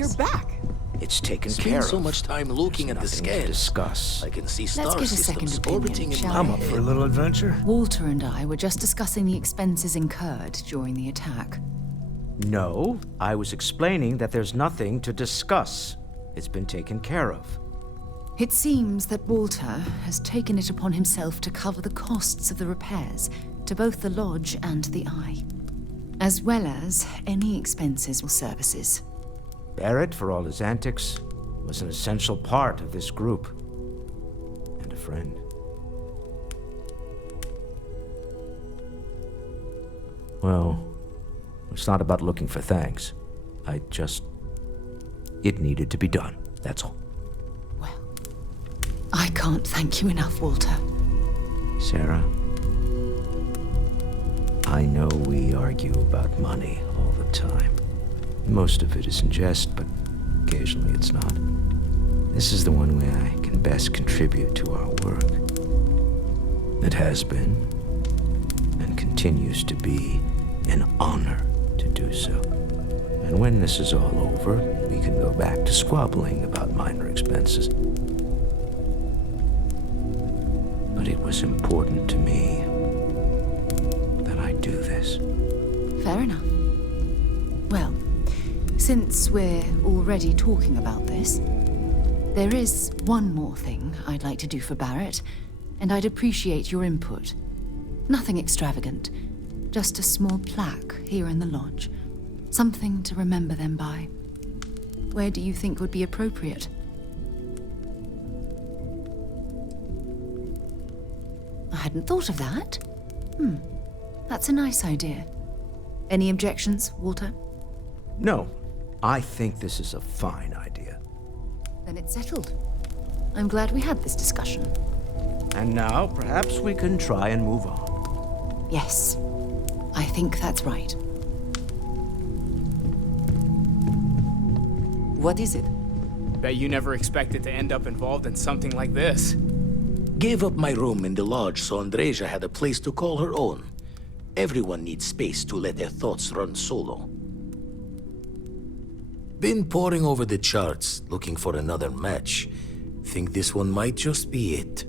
You're back. It's taken Spend care of. so much time looking at the Nothing to scans. discuss. I can see Let's star get a systems second orbiting opinion, in shall my we? I'm up for a head. little adventure. Walter and I were just discussing the expenses incurred during the attack. No, I was explaining that there's nothing to discuss. It's been taken care of. It seems that Walter has taken it upon himself to cover the costs of the repairs to both the lodge and the Eye, as well as any expenses or services. Barrett, for all his antics, was an essential part of this group. And a friend. Well, it's not about looking for thanks. It needed to be done, that's all. Well, I can't thank you enough, Walter. Sarah, I know we argue about money all the time. Most of it is in jest, but occasionally it's not. This is the one way I can best contribute to our work. It has been, and continues to be, an honor to do so. And when this is all over, we can go back to squabbling about minor expenses. But it was important to me that I do this. Fair enough. Well, since we're already talking about this, there is one more thing I'd like to do for Barrett, and I'd appreciate your input. Nothing extravagant, just a small plaque here in the lodge. Something to remember them by. Where do you think would be appropriate? I hadn't thought of that. That's a nice idea. Any objections, Walter? No, I think this is a fine idea. Then it's settled. I'm glad we had this discussion. And now, perhaps we can try and move on. Yes, I think that's right. What is it? Bet you never expected to end up involved in something like this. Gave up my room in the lodge so Andreja had a place to call her own. Everyone needs space to let their thoughts run solo. Been poring over the charts, looking for another match. Think this one might just be it.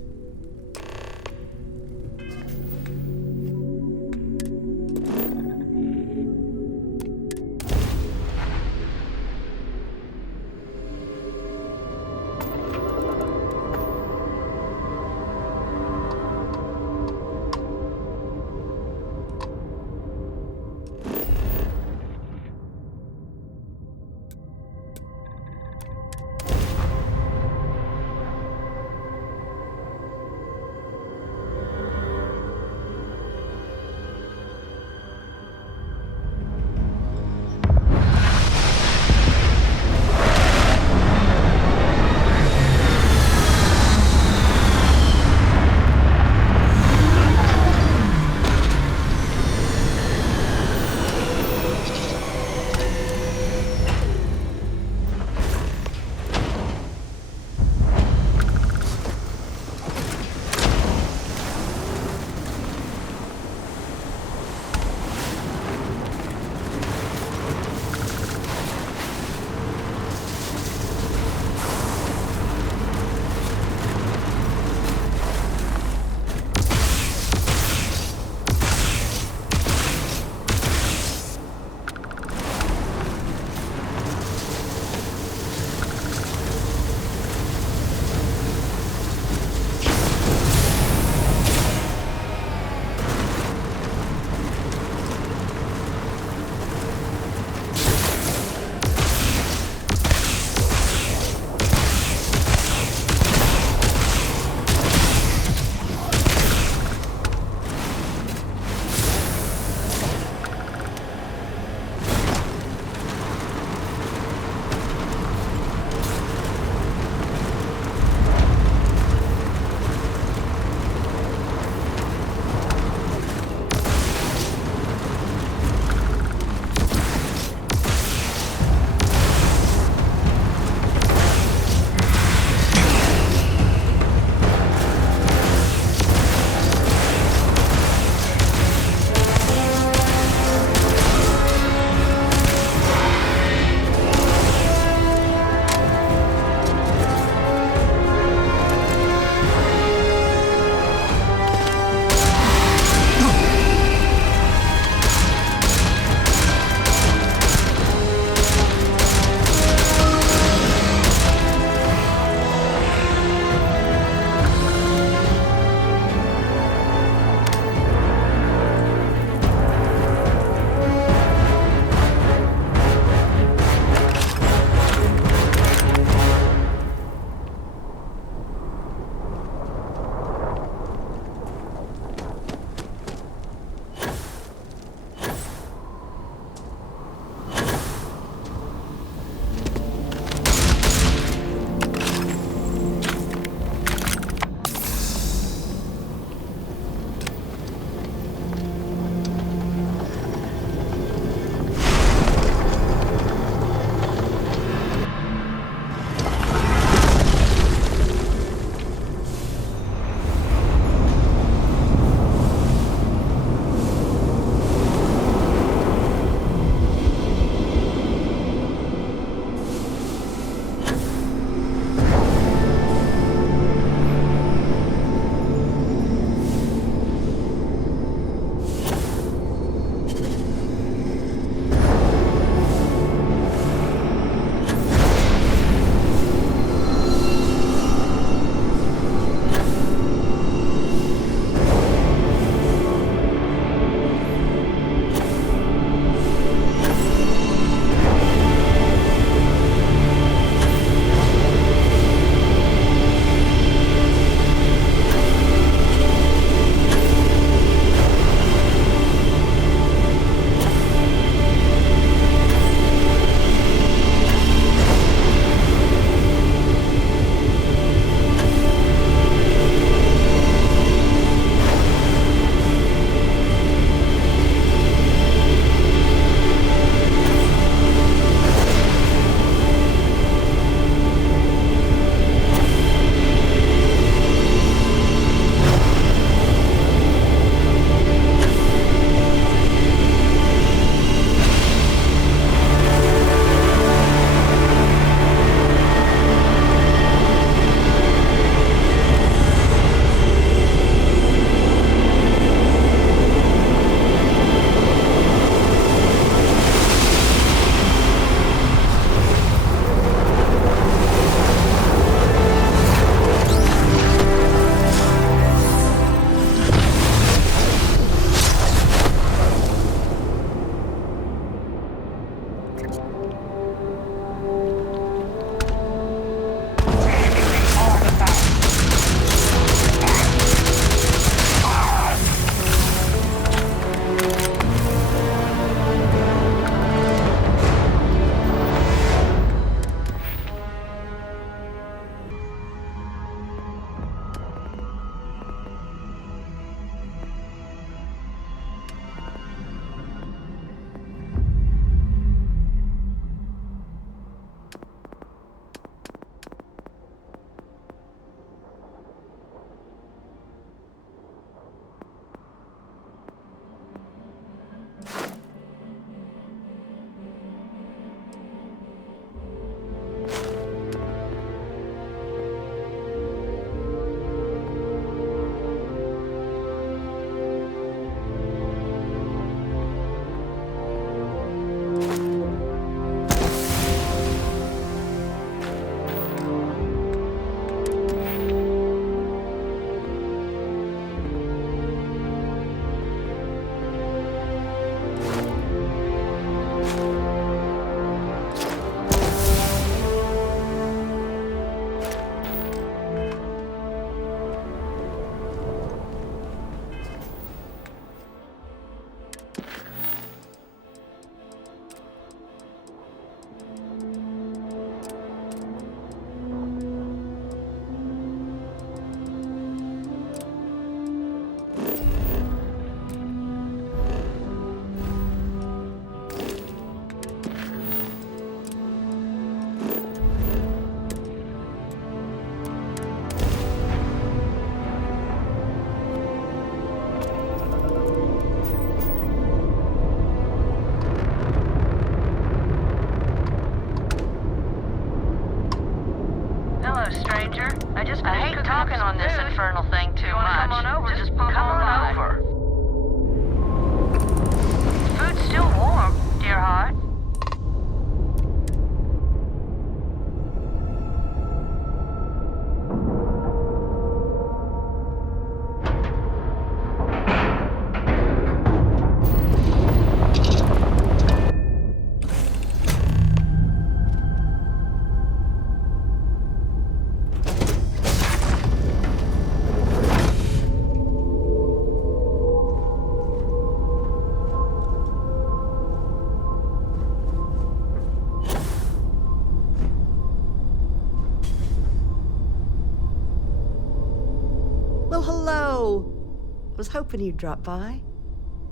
Was hoping you'd drop by.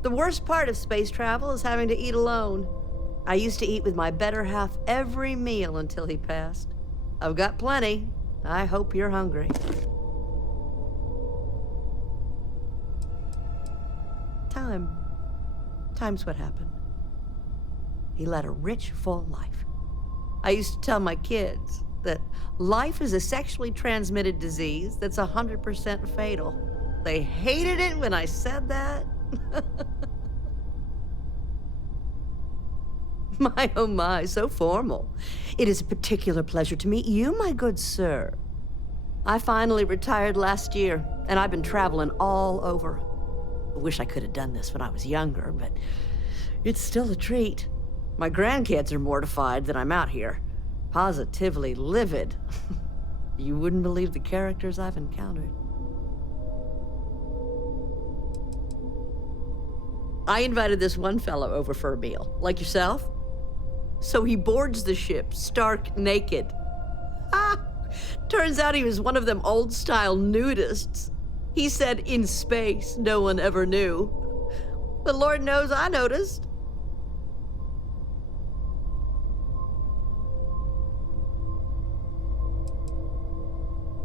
The worst part of space travel is having to eat alone. I used to eat with my better half every meal until he passed. I've got plenty. I hope you're hungry. Time's what happened. He led a rich, full life. I used to tell my kids that life is a sexually transmitted disease that's 100% fatal. They hated it when I said that. My, oh my, so formal. It is a particular pleasure to meet you, my good sir. I finally retired last year, and I've been traveling all over. I wish I could have done this when I was younger, but it's still a treat. My grandkids are mortified that I'm out here. Positively livid. You wouldn't believe the characters I've encountered. I invited this one fellow over for a meal, like yourself. So he boards the ship, stark naked. Ah! Turns out he was one of them old-style nudists. He said in space, no one ever knew. But Lord knows I noticed.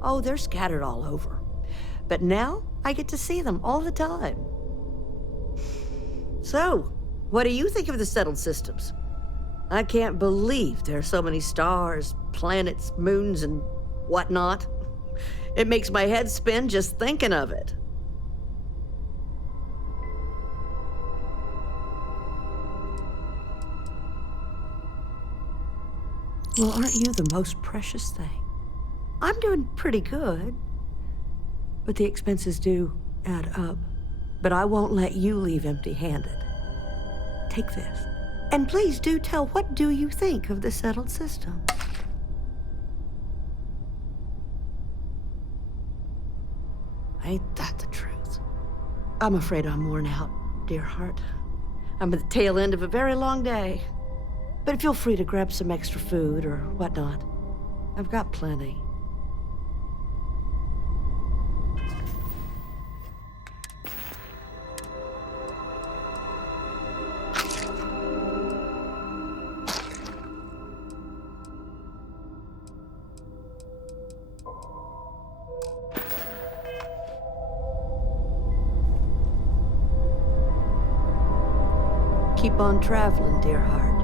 Oh, they're scattered all over. But now I get to see them all the time. So, what do you think of the settled systems? I can't believe there are so many stars, planets, moons, and whatnot. It makes my head spin just thinking of it. Well, aren't you the most precious thing? I'm doing pretty good, but the expenses do add up. But I won't let you leave empty-handed. Take this. And please do tell, what do you think of the settled system? Ain't that the truth? I'm afraid I'm worn out, dear heart. I'm at the tail end of a very long day. But feel free to grab some extra food or whatnot. I've got plenty. Keep on traveling, dear heart.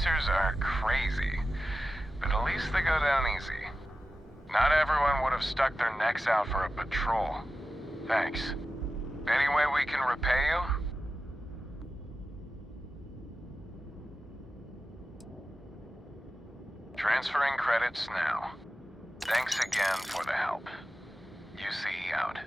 chasers are crazy, but at least they go down easy. Not everyone would have stuck their necks out for a patrol. Thanks. Any way we can repay you? Transferring credits now. Thanks again for the help. UC out.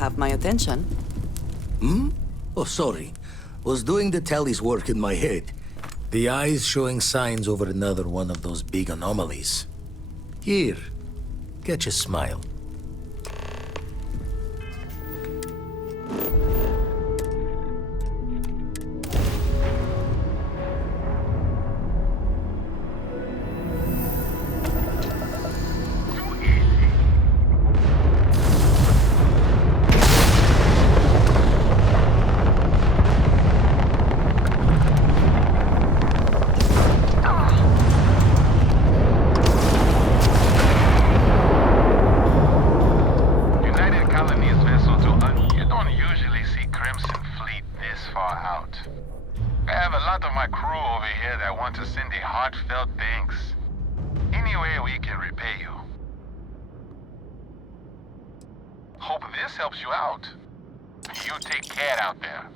have my attention. Oh, sorry. Was doing the tally's work in my head. The eye's showing signs over another one of those big anomalies. Here, catch a smile. Hope this helps you out. You take care out there.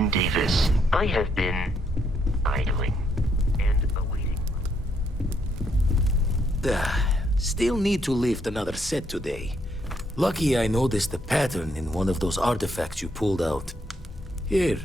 Captain Davis. I have been idling and awaiting. Still need to lift another set today. Lucky I noticed a pattern in one of those artifacts you pulled out. Here.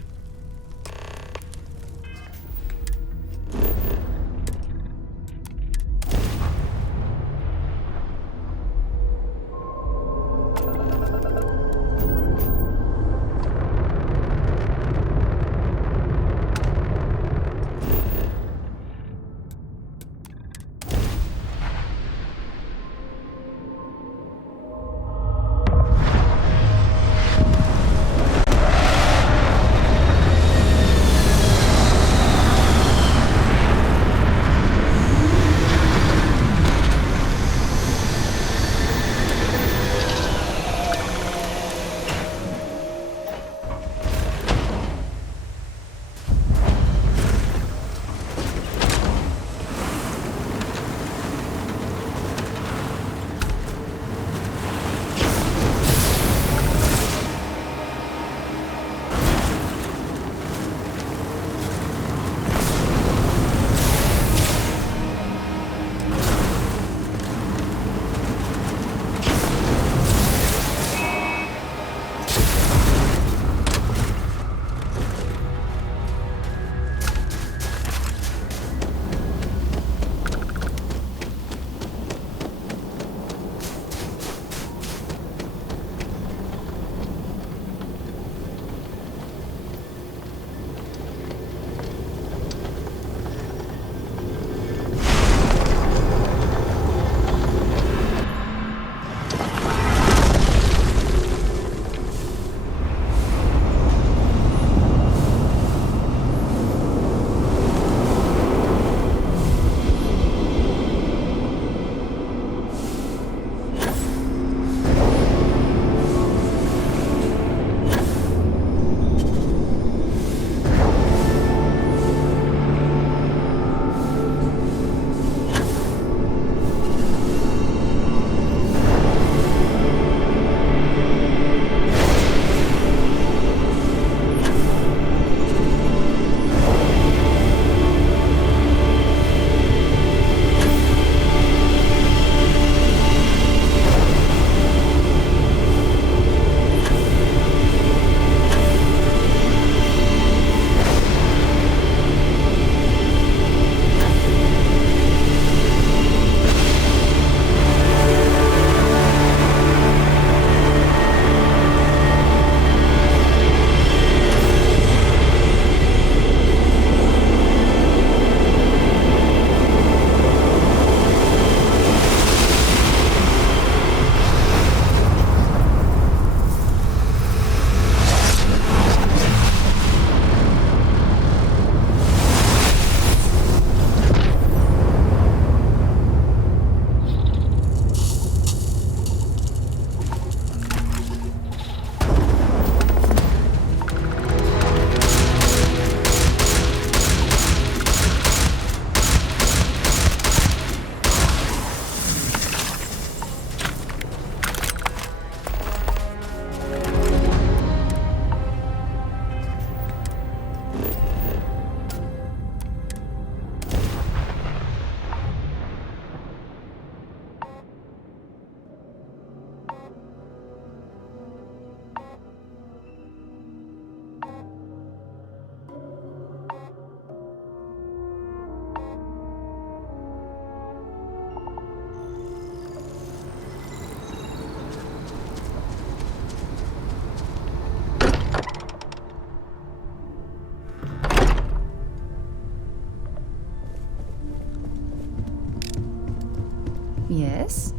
Yes?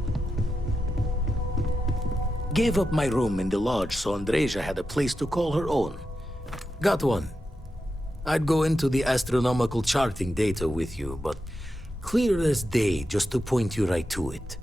Gave up my room in the lodge so Andreja had a place to call her own. Got one. I'd go into the astronomical charting data with you, but clear as day just to point you right to it.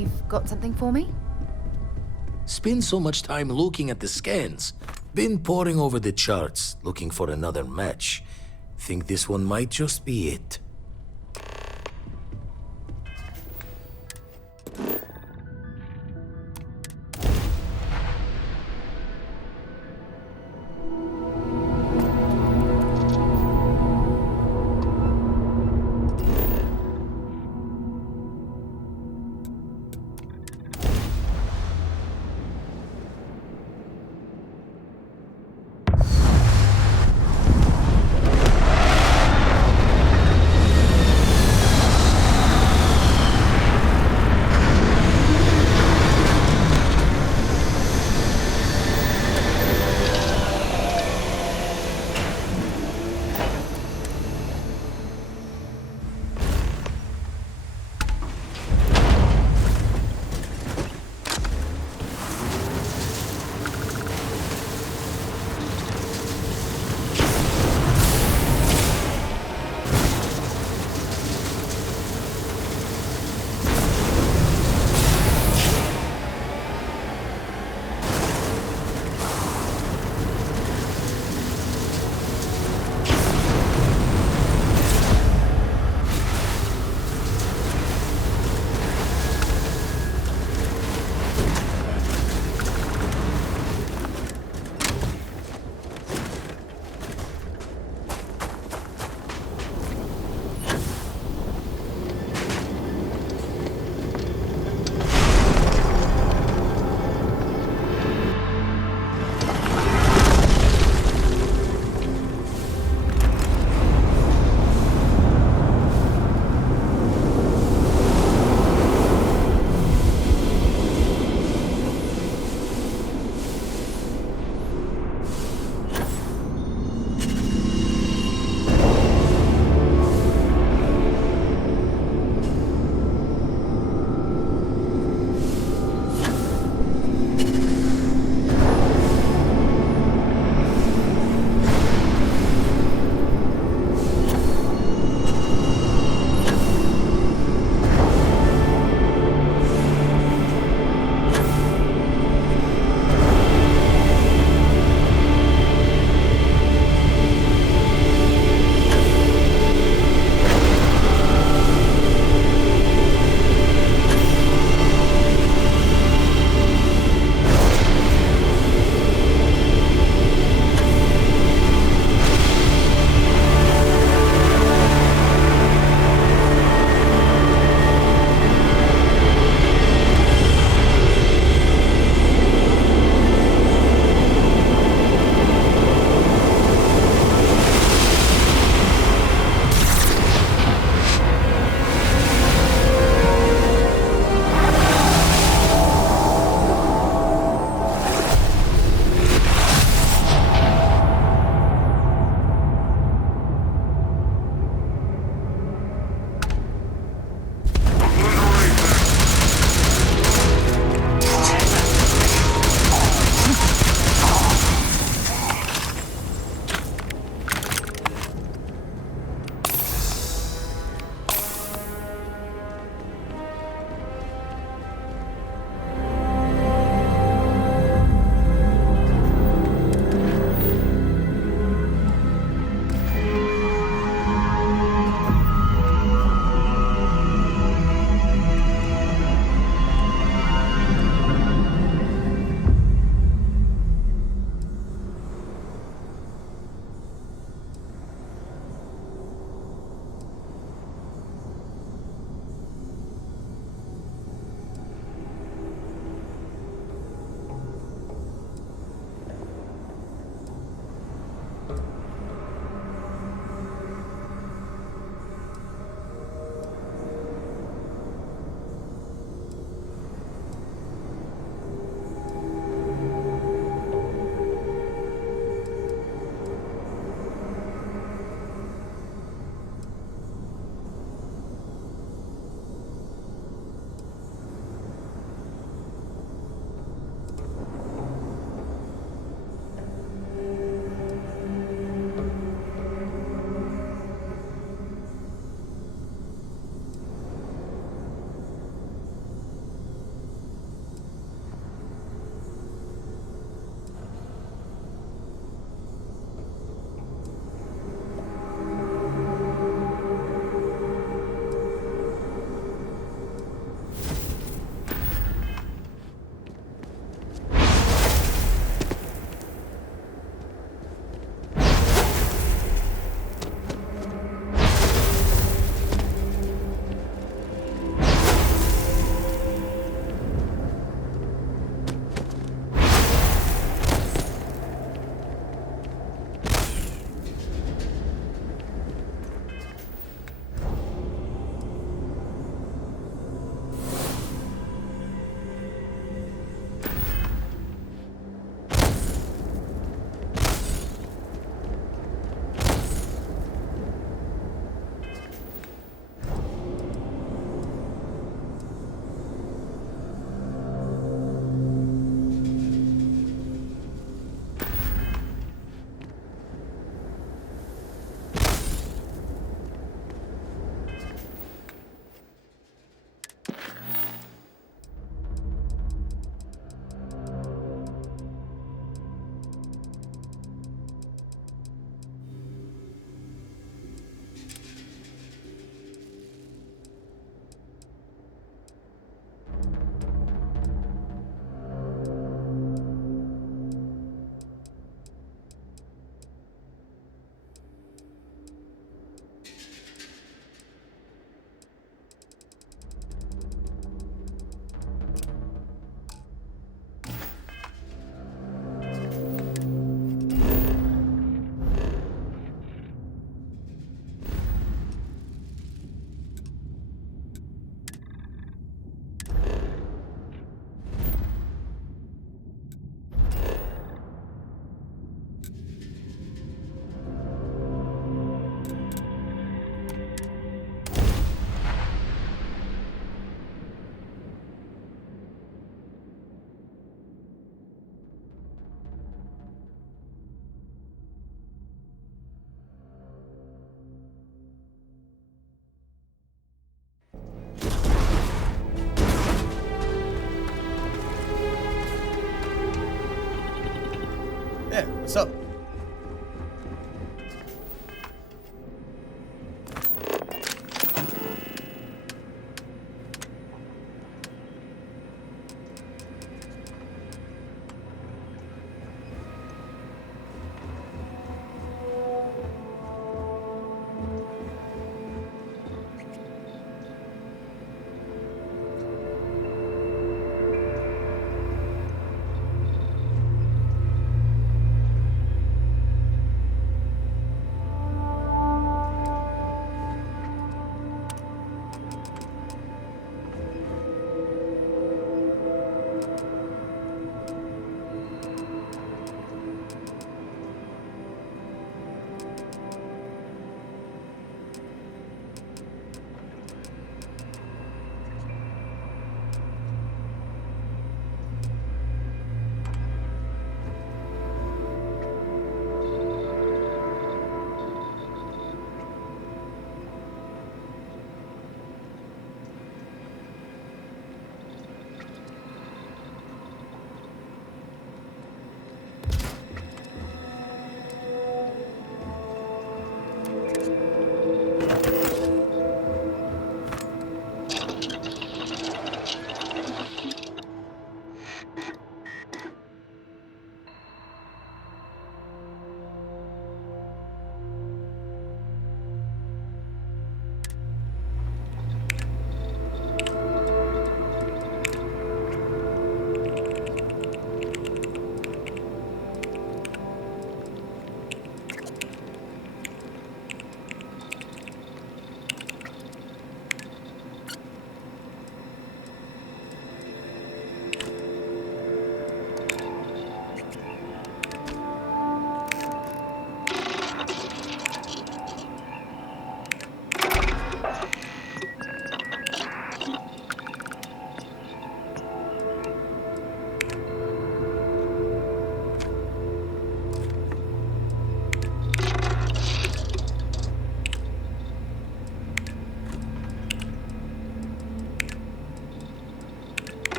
you've got something for me? Spend so much time looking at the scans. Been poring over the charts, looking for another match. Think this one might just be it.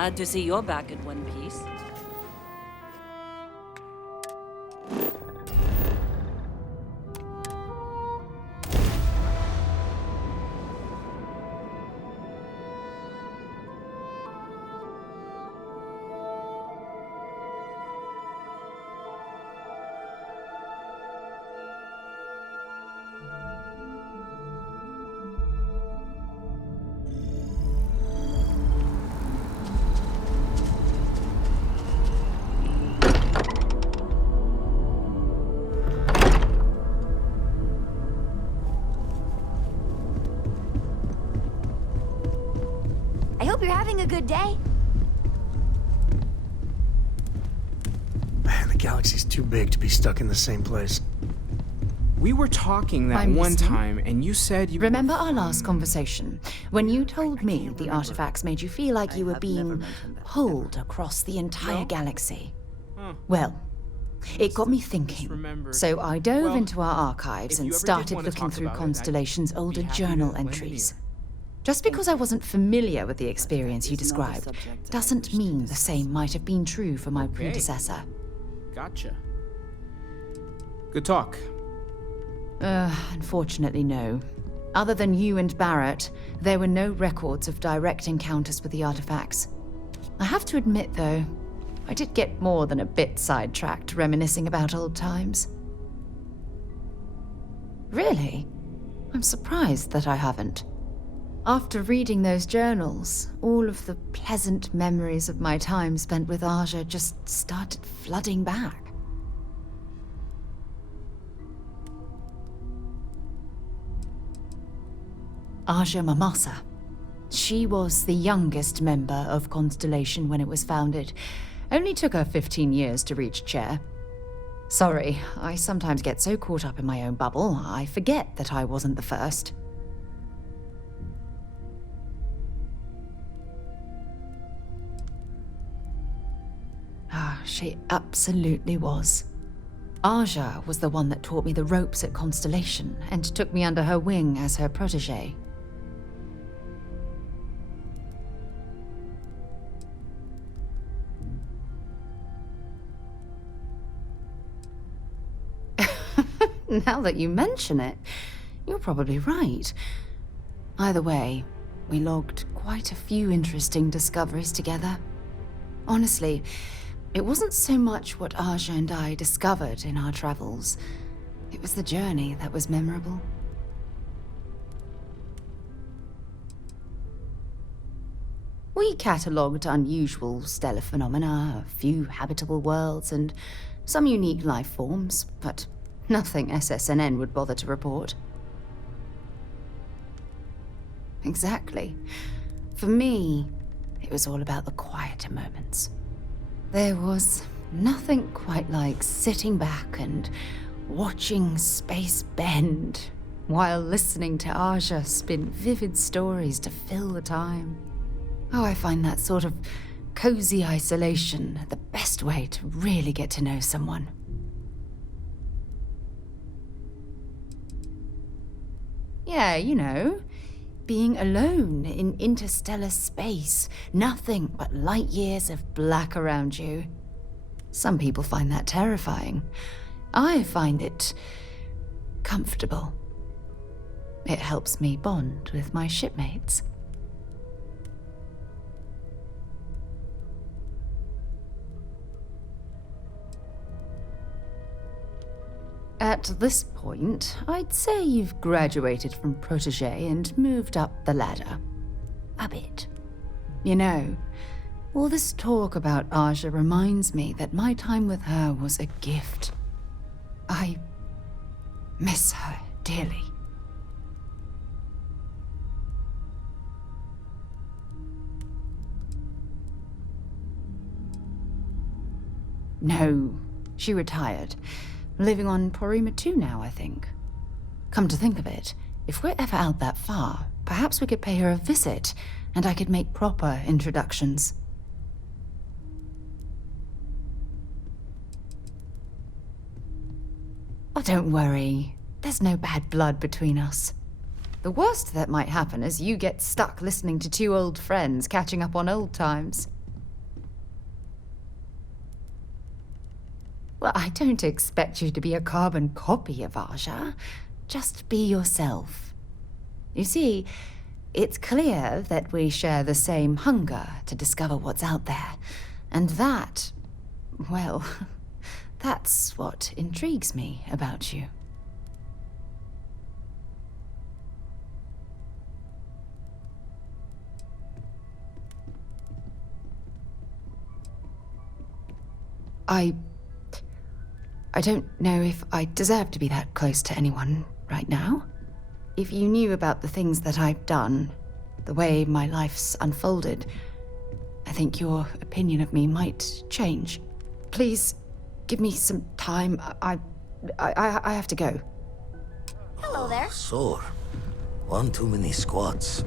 Glad to see you're back in one piece. I hope you're having a good day. Man, the galaxy's too big to be stuck in the same place. We were talking that I'm one listening. time, and you said you Remember our last conversation? When you told me the artifacts made you feel like you were being pulled across the entire galaxy. Well, it got me thinking. remembered. So I dove Well, into our archives if and you ever did started wanna looking talk through about it, I'd Constellation's be older happy to journal lend an entries. ear. Just because I wasn't familiar with the experience you described doesn't mean the same might have been true for my predecessor. Gotcha. Good talk. Unfortunately, no. Other than you and Barrett, there were no records of direct encounters with the artifacts. I have to admit, though, I did get more than a bit sidetracked reminiscing about old times. Really? I'm surprised that I haven't. After reading those journals, all of the pleasant memories of my time spent with Aja just started flooding back. Aja Mamasa. She was the youngest member of Constellation when it was founded. Only took her 15 years to reach chair. Sorry, I sometimes get so caught up in my own bubble, I forget that I wasn't the first. She absolutely was. Aja was the one that taught me the ropes at Constellation and took me under her wing as her protege. Now that you mention it, you're probably right. Either way, we logged quite a few interesting discoveries together. Honestly, it wasn't so much what Aja and I discovered in our travels. It was the journey that was memorable. We catalogued unusual stellar phenomena, a few habitable worlds, and some unique life forms, but nothing SSNN would bother to report. Exactly. For me, it was all about the quieter moments. There was nothing quite like sitting back and watching space bend while listening to Aja spin vivid stories to fill the time. Oh, I find that sort of cozy isolation the best way to really get to know someone. Yeah, you know, being alone in interstellar space, nothing but light years of black around you. Some people find that terrifying. I find it comfortable. It helps me bond with my shipmates. At this point, I'd say you've graduated from protege and moved up the ladder. A bit. You know, all this talk about Aja reminds me that my time with her was a gift. I miss her dearly. No, she retired. Living on Porima 2 now, I think. Come to think of it, if we're ever out that far, perhaps we could pay her a visit, and I could make proper introductions. Oh, don't worry. There's no bad blood between us. The worst that might happen is you get stuck listening to two old friends catching up on old times. Well, I don't expect you to be a carbon copy of Aja. Just be yourself. You see, it's clear that we share the same hunger to discover what's out there. And that, well, that's what intrigues me about you. I don't know if I deserve to be that close to anyone right now. If you knew about the things that I've done, the way my life's unfolded, I think your opinion of me might change. Please, give me some time. I have to go. Hello there. Sore. One too many squats.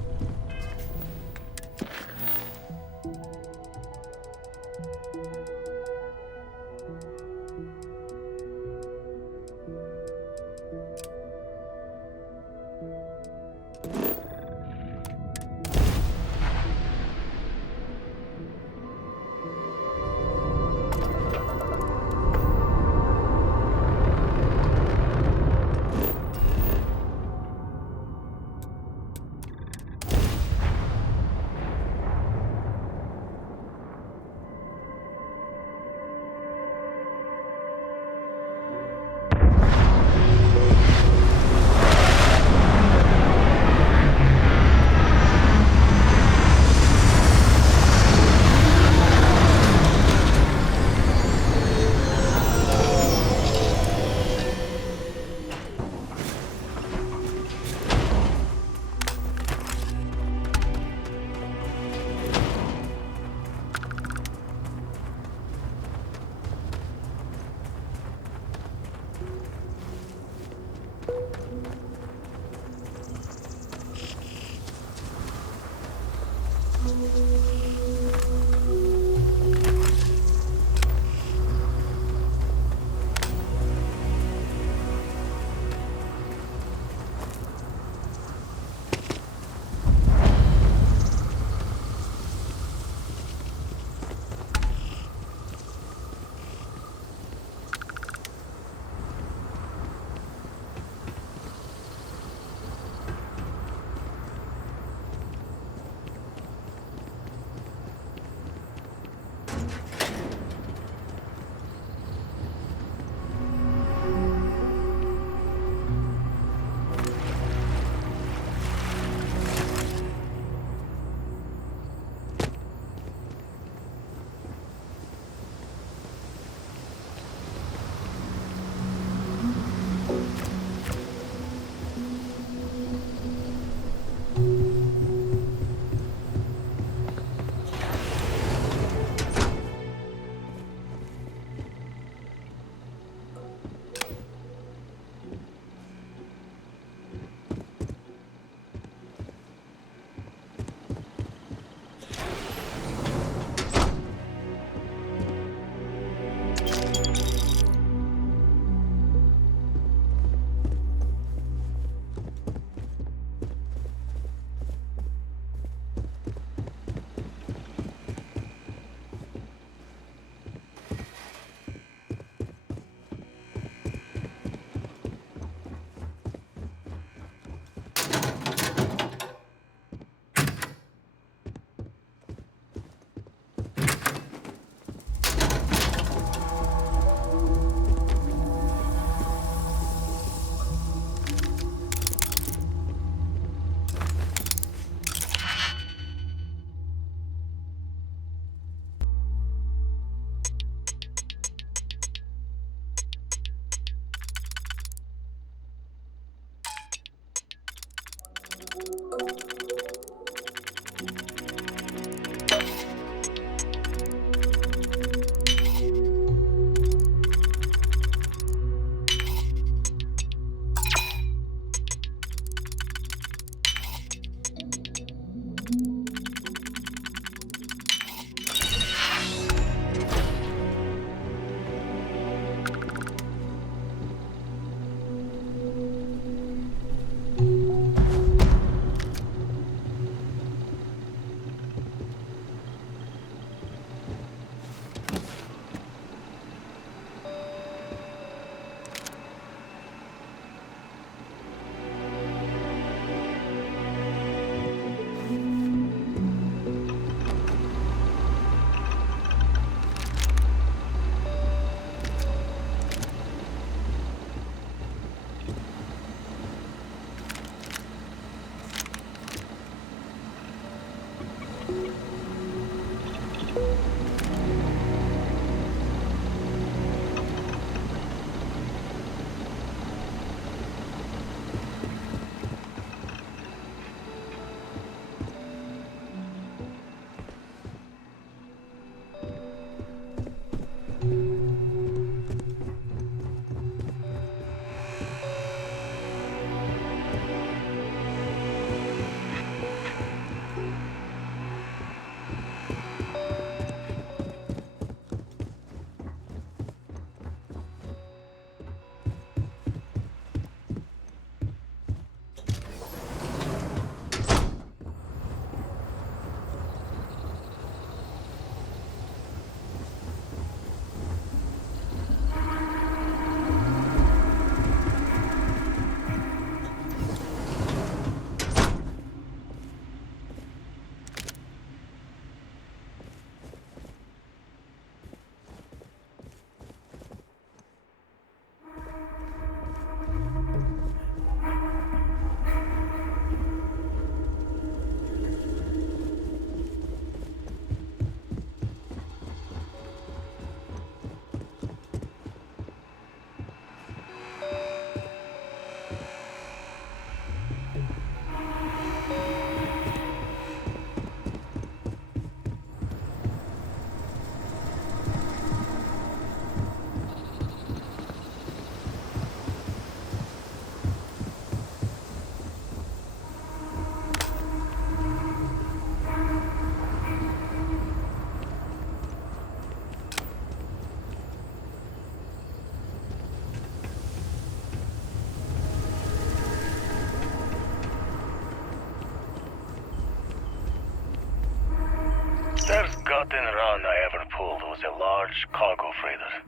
cut-and run I ever pulled was a large cargo freighter,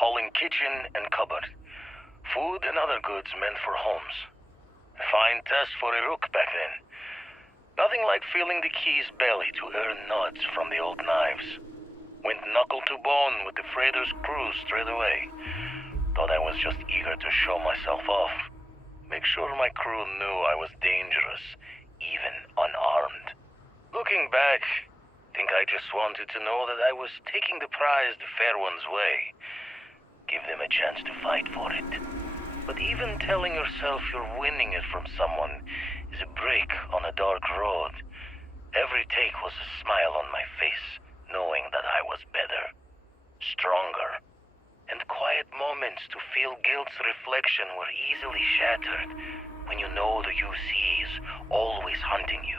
hauling kitchen and cupboard, food and other goods meant for homes. A fine test for a rook back then. Nothing like feeling the key's belly to earn nods from the old knives. Went knuckle to bone with the freighter's crew straight away. Thought I was just eager to show myself off. Make sure my crew knew I was dangerous, even unarmed. Looking back, think I just wanted to know that I was taking the prize the fair one's way. Give them a chance to fight for it. But even telling yourself you're winning it from someone is a break on a dark road. Every take was a smile on my face, knowing that I was better, stronger, and quiet moments to feel guilt's reflection were easily shattered when you know the UC is always hunting you.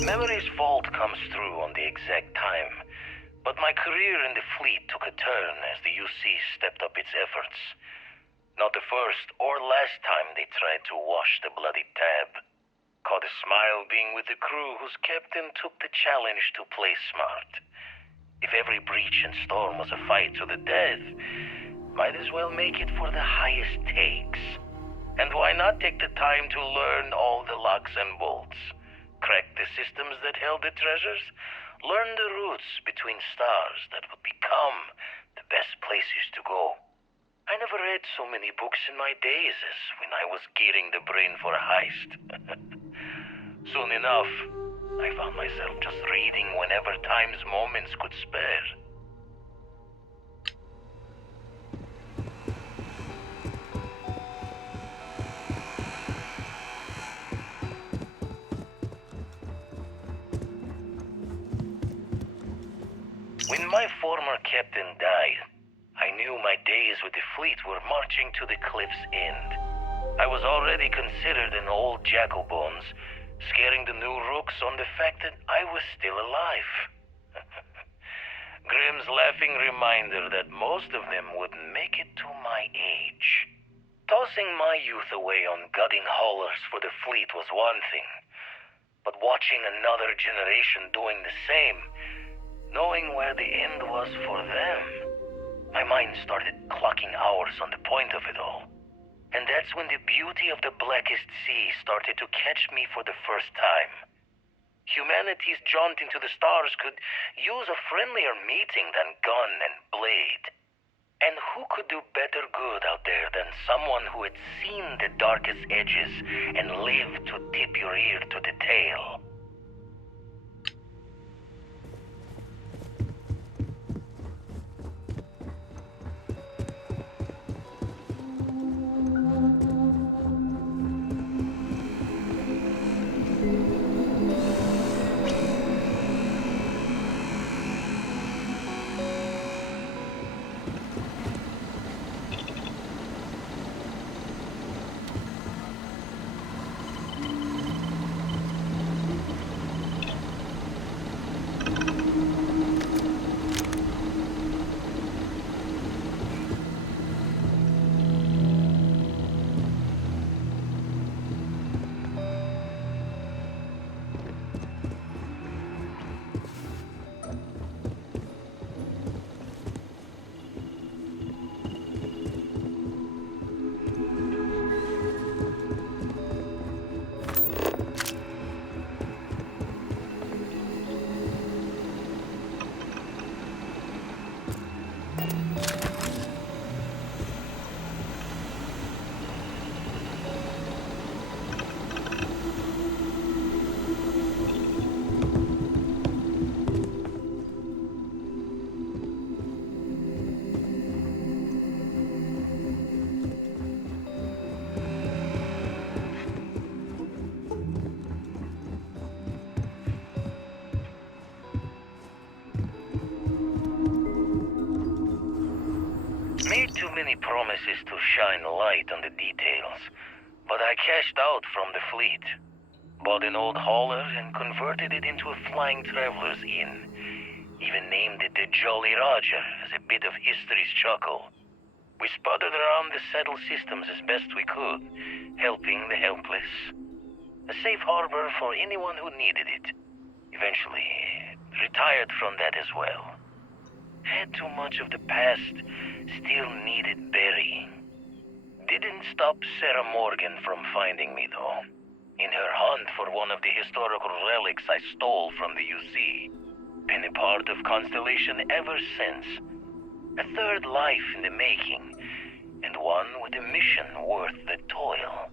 Memory's fault comes through on the exact time, but my career in the fleet took a turn as the UC stepped up its efforts. Not the first or last time they tried to wash the bloody tab. Caught a smile being with the crew whose captain took the challenge to play smart. If every breach and storm was a fight to the death, might as well make it for the highest takes. And why not take the time to learn all the locks and bolts? Crack the systems that held the treasures? Learn the routes between stars that would become the best places to go. I never read so many books in my days as when I was gearing the brain for a heist. Soon enough, I found myself just reading whenever time's moments could spare. When my former captain died, I knew my days with the fleet were marching to the cliff's end. I was already considered an old jackalbones, scaring the new rooks on the fact that I was still alive. Grimm's laughing reminder that most of them wouldn't make it to my age. Tossing my youth away on gutting haulers for the fleet was one thing, but watching another generation doing the same, knowing where the end was for them, my mind started clocking hours on the point of it all. And that's when the beauty of the Blackest Sea started to catch me for the first time. Humanity's jaunt into the stars could use a friendlier meeting than gun and blade. And who could do better good out there than someone who had seen the darkest edges and lived to tip your ear to the tale? Made too many promises to shine light on the details, but I cashed out from the fleet. Bought an old hauler and converted it into a flying traveler's inn. Even named it the Jolly Roger as a bit of history's chuckle. We sputtered around the settled systems as best we could, helping the helpless. A safe harbor for anyone who needed it. Eventually, retired from that as well. Had too much of the past, still needed burying. Didn't stop Sarah Morgan from finding me, though. In her hunt for one of the historical relics I stole from the UC. Been a part of Constellation ever since. A third life in the making, and one with a mission worth the toil.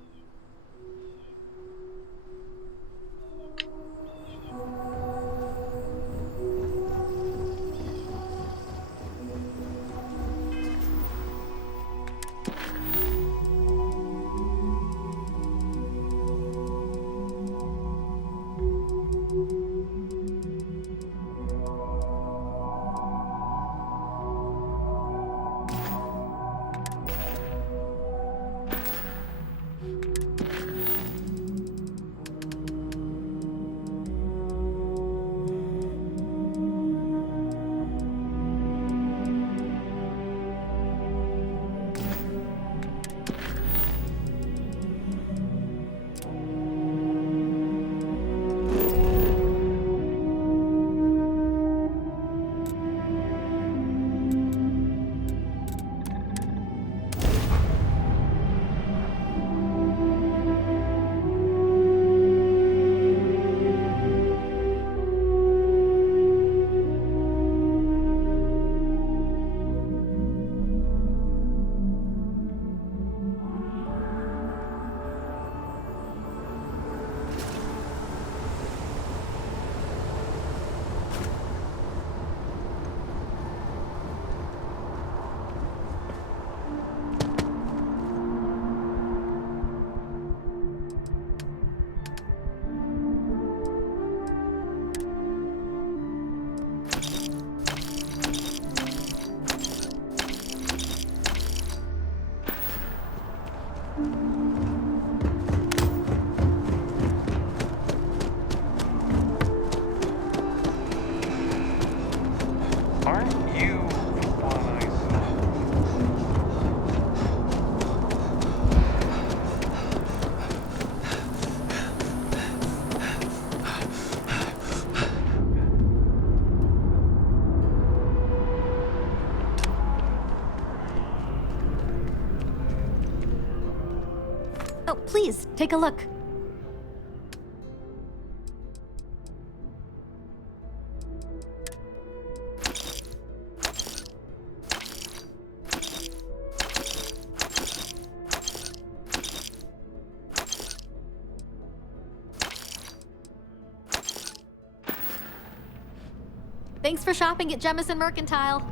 Aren't you the one I Oh, please, take a look. Thanks for shopping at Jemison Mercantile.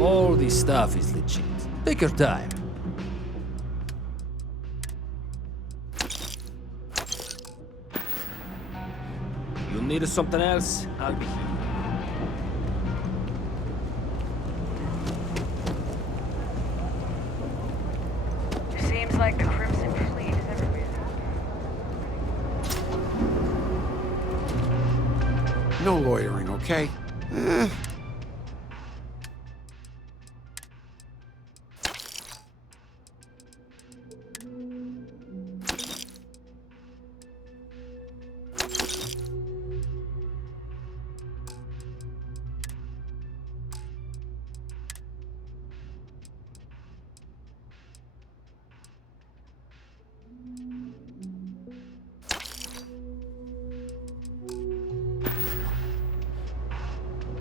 All this stuff is legit. Take your time. You need something else? I'll be here. Seems like the Crimson Fleet is everywhere. No loitering, okay?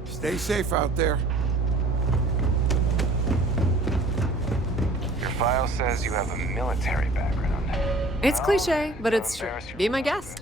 Stay safe out there. Your file says you have a military background. It's Well, cliche, but don't it's true. embarrass Be my yourself. guest.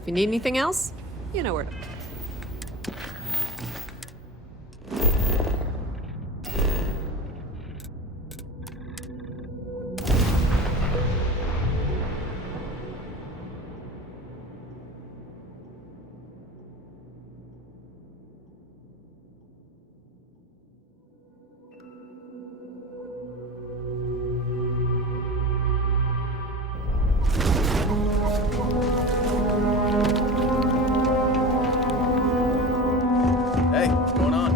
If you need anything else, you know where to. Hey, what's going on?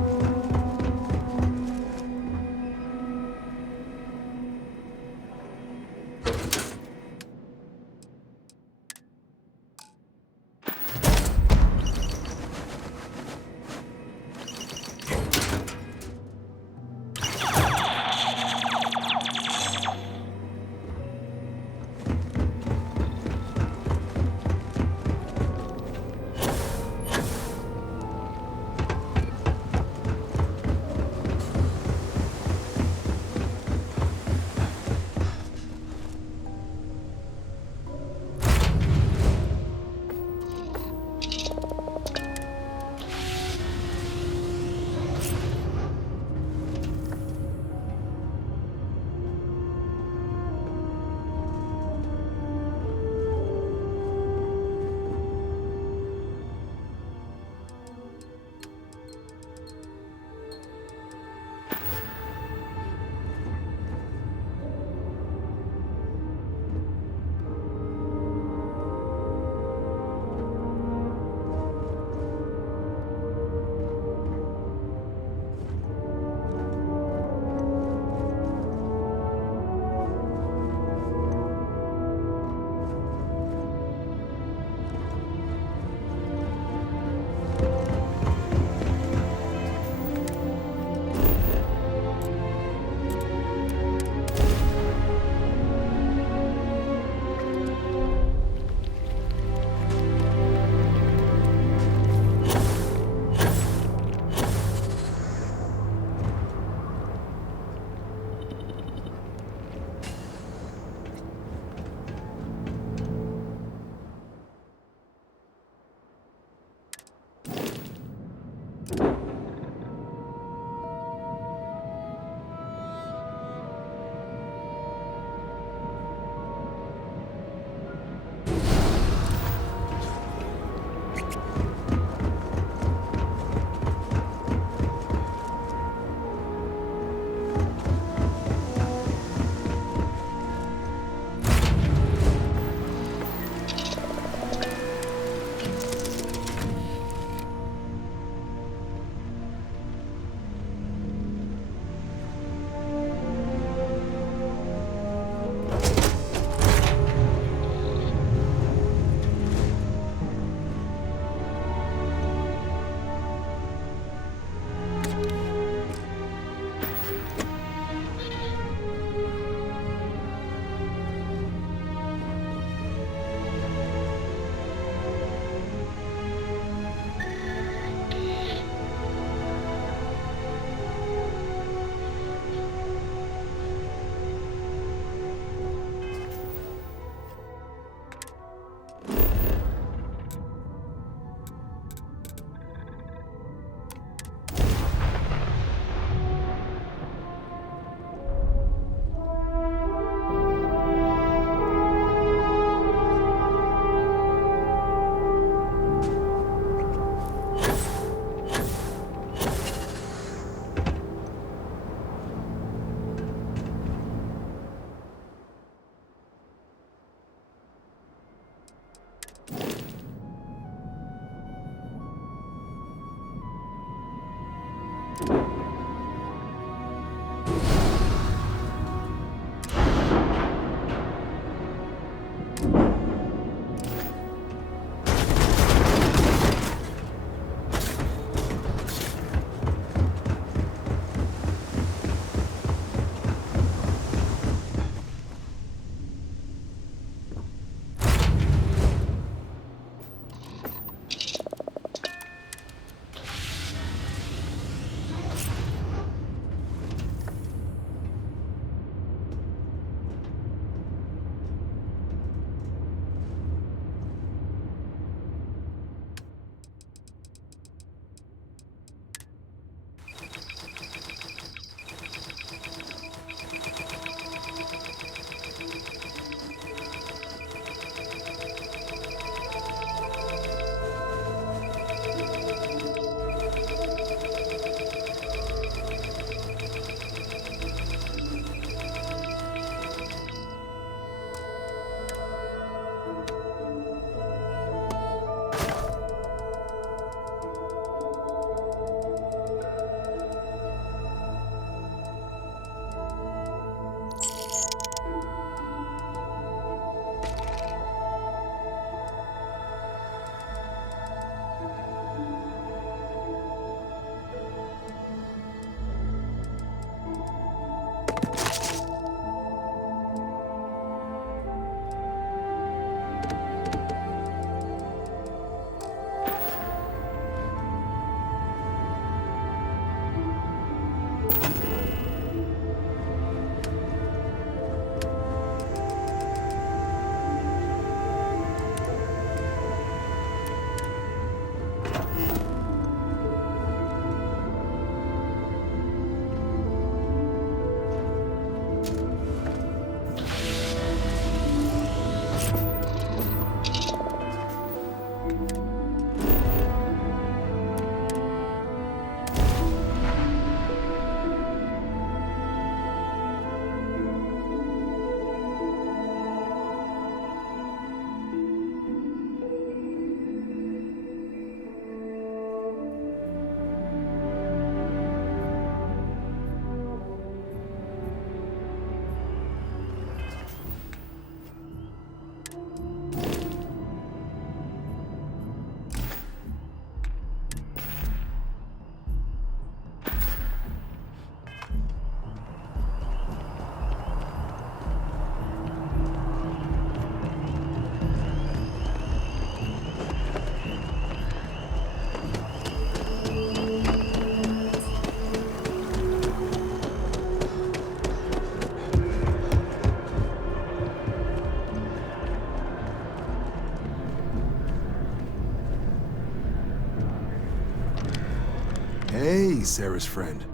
Hey, Sarah's friend.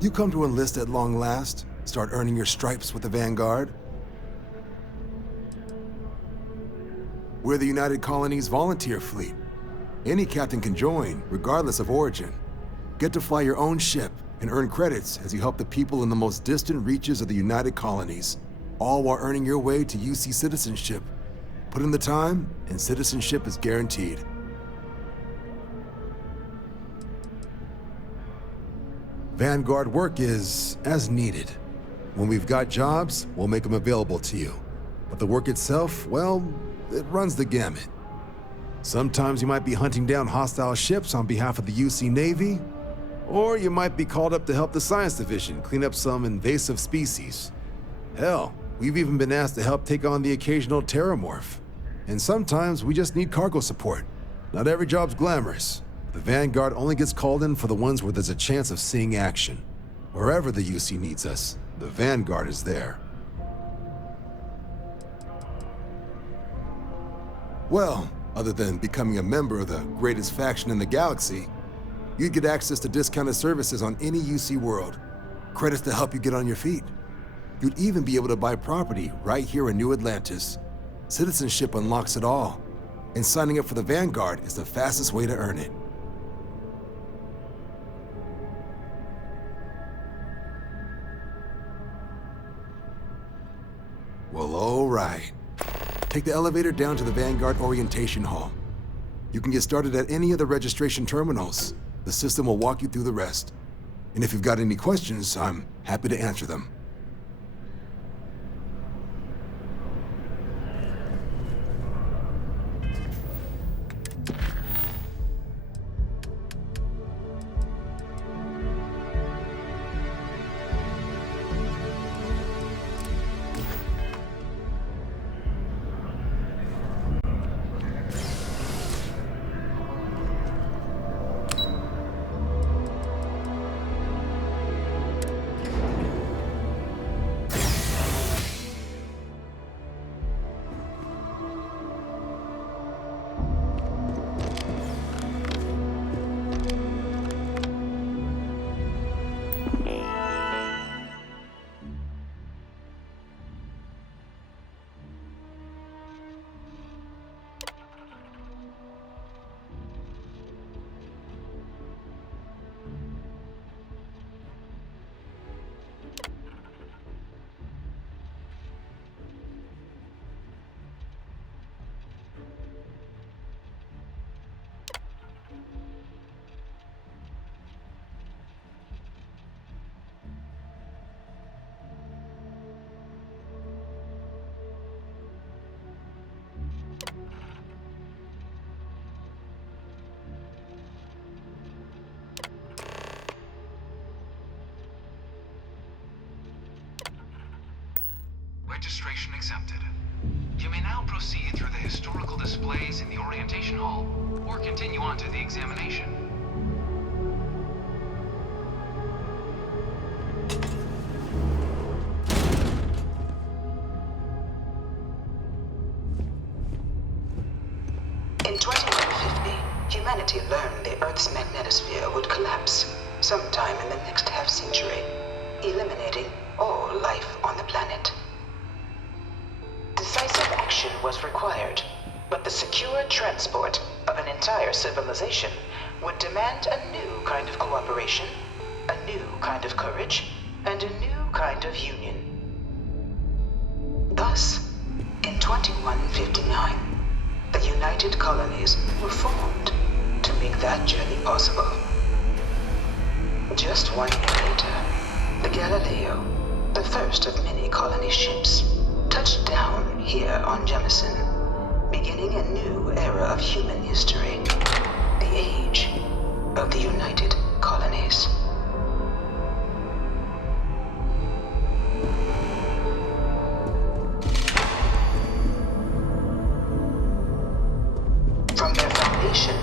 You come to enlist at long last? Start earning your stripes with the Vanguard? We're the United Colonies Volunteer Fleet. Any captain can join, regardless of origin. Get to fly your own ship and earn credits as you help the people in the most distant reaches of the United Colonies, all while earning your way to UC citizenship. Put in the time, and citizenship is guaranteed. Vanguard work is as needed. When we've got jobs, we'll make them available to you. But the work itself, well, it runs the gamut. Sometimes you might be hunting down hostile ships on behalf of the UC Navy, or you might be called up to help the Science Division clean up some invasive species. Hell, we've even been asked to help take on the occasional terramorph. And sometimes we just need cargo support. Not every job's glamorous. The Vanguard only gets called in for the ones where there's a chance of seeing action. Wherever the UC needs us, the Vanguard is there. Well, other than becoming a member of the greatest faction in the galaxy, you'd get access to discounted services on any UC world, credits to help you get on your feet. You'd even be able to buy property right here in New Atlantis. Citizenship unlocks it all, and signing up for the Vanguard is the fastest way to earn it. Well, all right. Take the elevator down to the Vanguard Orientation Hall. You can get started at any of the registration terminals. The system will walk you through the rest. And if you've got any questions, I'm happy to answer them. Registration accepted. You may now proceed through the historical displays in the orientation hall, or continue on to the examination. In 2150, humanity learned the Earth's magnetosphere would collapse sometime in the next half-century, eliminating all life on the planet. Decisive action was required, but the secure transport of an entire civilization would demand a new kind of cooperation, a new kind of courage, and a new kind of union. Thus, in 2159, the United Colonies were formed to make that journey possible. Just 1 year later, the Galileo, the first of many colony ships, touched down here on Jemison, beginning a new era of human history, the age of the United Colonies. From their foundation,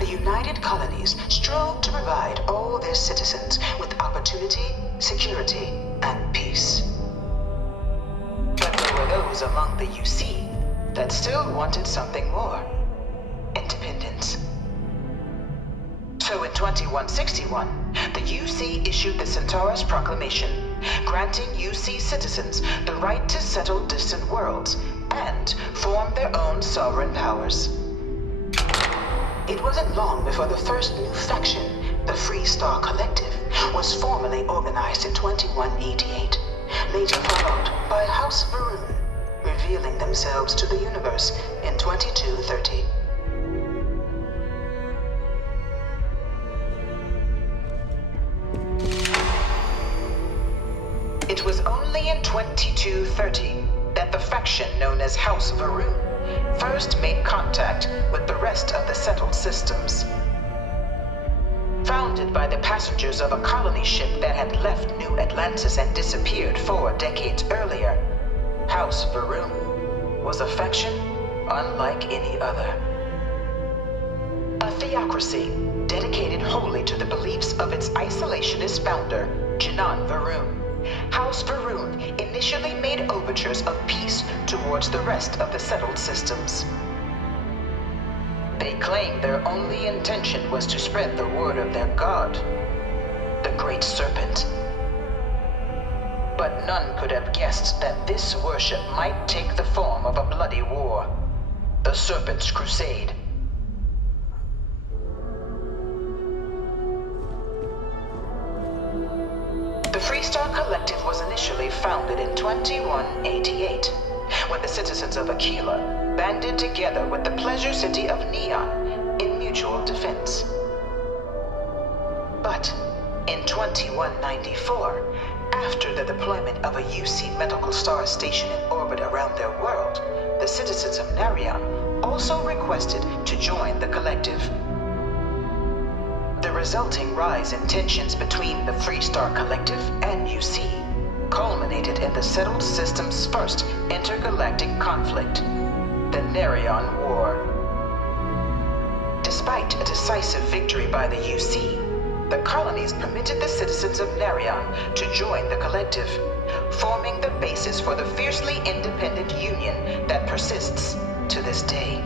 the United Colonies strove to provide all their citizens with opportunity, security, and peace. But there were those among the UC that still wanted something more: independence. So in 2161, the UC issued the Centaurus Proclamation, granting UC citizens the right to settle distant worlds and form their own sovereign powers. It wasn't long before the first new faction, the Free Star Collective, was formally organized in 2188, later followed by House Varun, revealing themselves to the universe in 2230. It was only in 2230 that the faction known as House Varun first made contact with the rest of the settled systems. Founded by the passengers of a colony ship that had left New Atlantis and disappeared 4 decades earlier, House Varun was a faction unlike any other. A theocracy dedicated wholly to the beliefs of its isolationist founder, Janan Varun. House Varun initially made overtures of peace towards the rest of the settled systems. They claimed their only intention was to spread the word of their god, the Great Serpent. But none could have guessed that this worship might take the form of a bloody war, the Serpent's Crusade. The Freestar Collective was initially founded in 2188, when the citizens of Aquila banded together with the pleasure city of Neon in mutual defense. But in 2194, after the deployment of a UC medical star station in orbit around their world, the citizens of Narion also requested to join the collective. The resulting rise in tensions between the Freestar Collective and UC culminated in the settled system's first intergalactic conflict, the Narion War. Despite a decisive victory by the UC, the colonies permitted the citizens of Narion to join the collective, forming the basis for the fiercely independent union that persists to this day.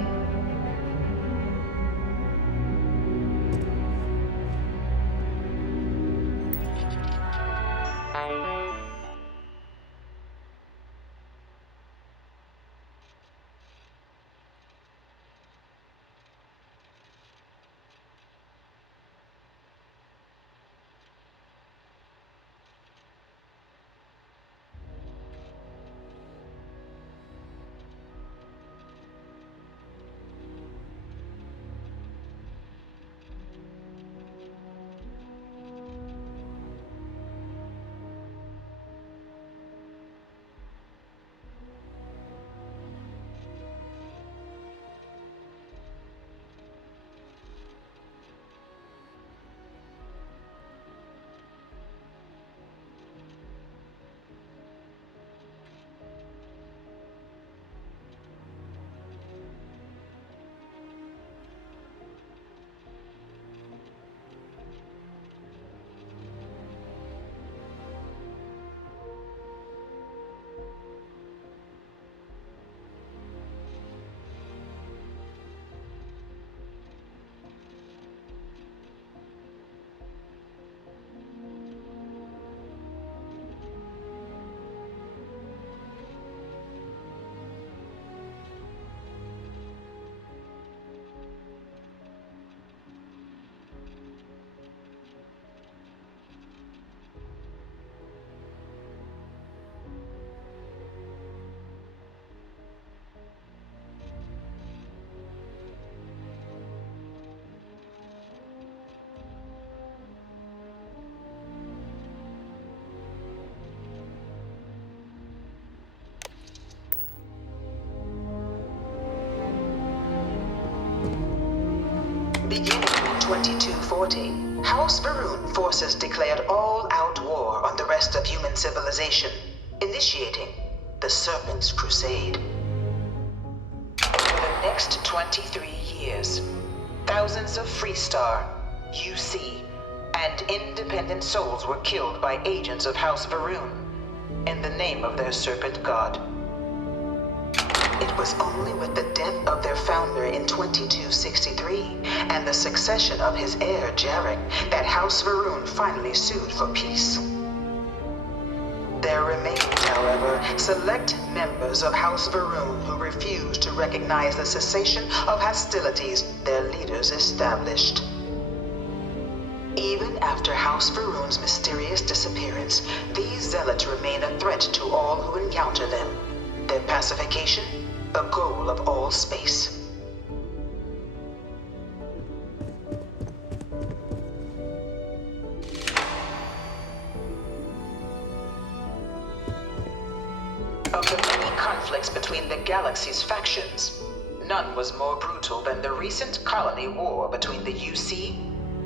Beginning in 2240, House Varun forces declared all-out war on the rest of human civilization, initiating the Serpent's Crusade. For the next 23 years, thousands of Freestar, UC, and independent souls were killed by agents of House Varun in the name of their serpent god. It was only with the death of their founder in 2263 and the succession of his heir, Jarek, that House Varun finally sued for peace. There remained, however, select members of House Varun who refused to recognize the cessation of hostilities their leaders established. Even after House Varun's mysterious disappearance, these zealots remain a threat to all who encounter them. Their pacification, a goal of all space. Of the many conflicts between the galaxy's factions, none was more brutal than the recent colony war between the UC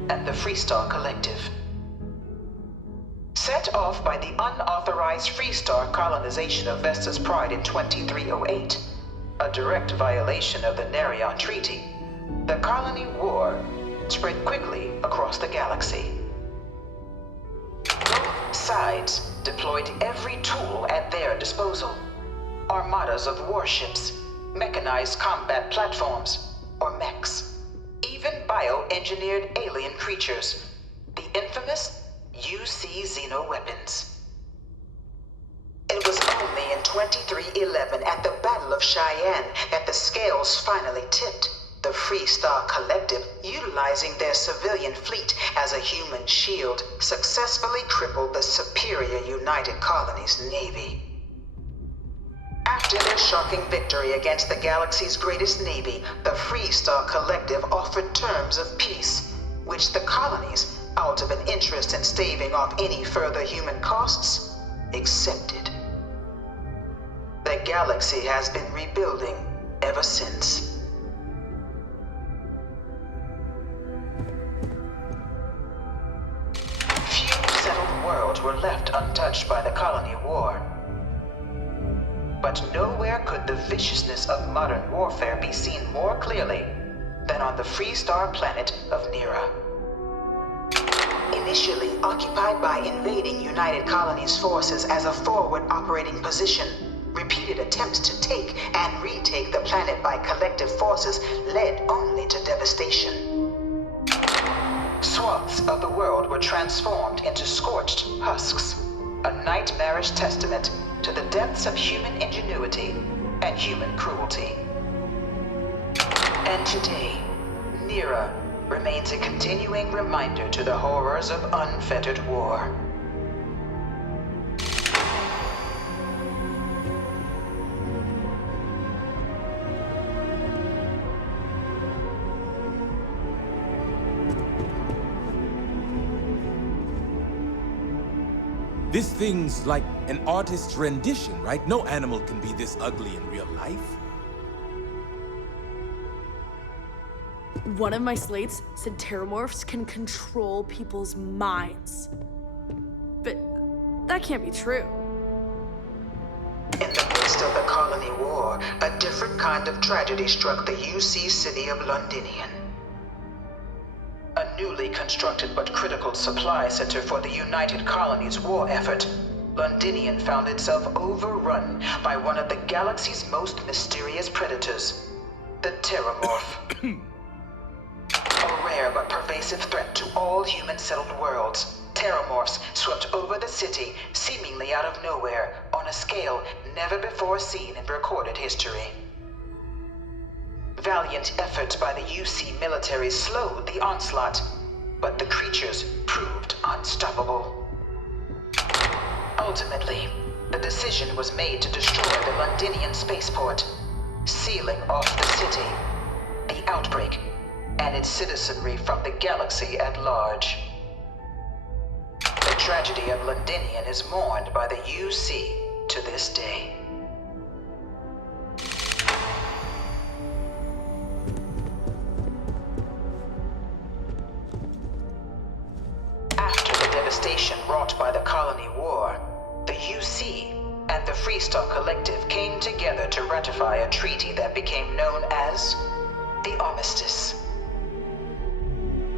and the Freestar Collective. Set off by the unauthorized Freestar colonization of Vesta's Pride in 2308, a direct violation of the Nerion Treaty, the colony war spread quickly across the galaxy. Both sides deployed every tool at their disposal. Armadas of warships, mechanized combat platforms, or mechs, even bioengineered alien creatures, the infamous UC xeno-weapons. It was only in 2311 at the Battle of Cheyenne that the scales finally tipped. The Freestar Collective, utilizing their civilian fleet as a human shield, successfully crippled the superior United Colonies Navy. After their shocking victory against the galaxy's greatest navy, the Freestar Collective offered terms of peace, which the colonies, out of an interest in staving off any further human costs, accepted. The galaxy has been rebuilding ever since. Worlds were left untouched by the colony war. But nowhere could the viciousness of modern warfare be seen more clearly than on the Freestar planet of Nira. Initially occupied by invading United Colonies forces as a forward operating position, repeated attempts to take and retake the planet by collective forces led only to devastation. Swaths of the world were transformed into scorched husks, a nightmarish testament to the depths of human ingenuity and human cruelty. And today, Nira remains a continuing reminder to the horrors of unfettered war. This thing's like an artist's rendition, right? No animal can be this ugly in real life. One of my slates said terramorphs can control people's minds. But that can't be true. In the midst of the colony war, a different kind of tragedy struck the UC city of Londinian. A newly constructed but critical supply center for the United Colonies' war effort, Londinian found itself overrun by one of the galaxy's most mysterious predators, the Terramorph. A rare but pervasive threat to all human-settled worlds, Terramorphs swept over the city, seemingly out of nowhere, on a scale never before seen in recorded history. Valiant efforts by the UC military slowed the onslaught, but the creatures proved unstoppable. Ultimately, the decision was made to destroy the Londinian spaceport, sealing off the city, the outbreak, and its citizenry from the galaxy at large. The tragedy of Londinian is mourned by the UC to this day. After the devastation wrought by the colony war, the UC and the Freestar Collective came together to ratify a treaty that became known as the Armistice.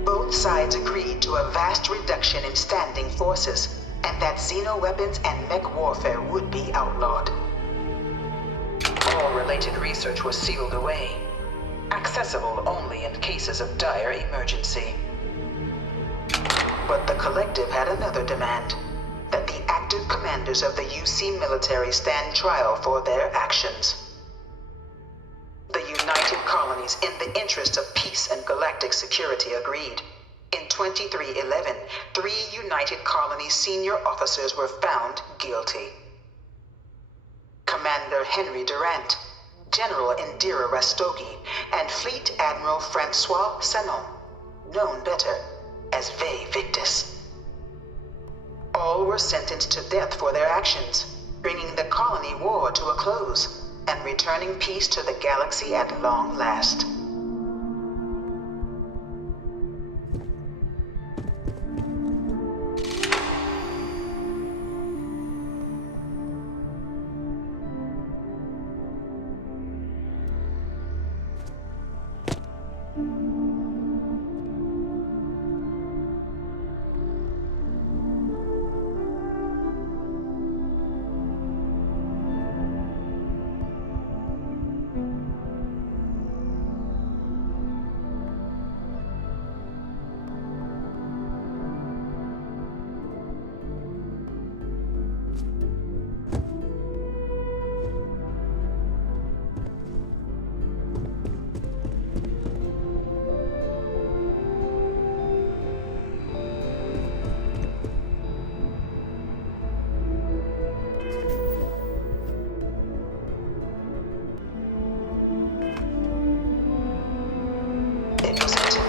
Both sides agreed to a vast reduction in standing forces, and that xeno-weapons and mech warfare would be outlawed. All related research was sealed away, accessible only in cases of dire emergency. But the Collective had another demand, that the active commanders of the UC military stand trial for their actions. The United Colonies, in the interest of peace and galactic security, agreed. In 2311, 3 United Colonies senior officers were found guilty. Commander Henry Durant, General Indira Rastogi, and Fleet Admiral Francois Sanon, known better as Ve Victus. All were sentenced to death for their actions, bringing the colony war to a close and returning peace to the galaxy at long last.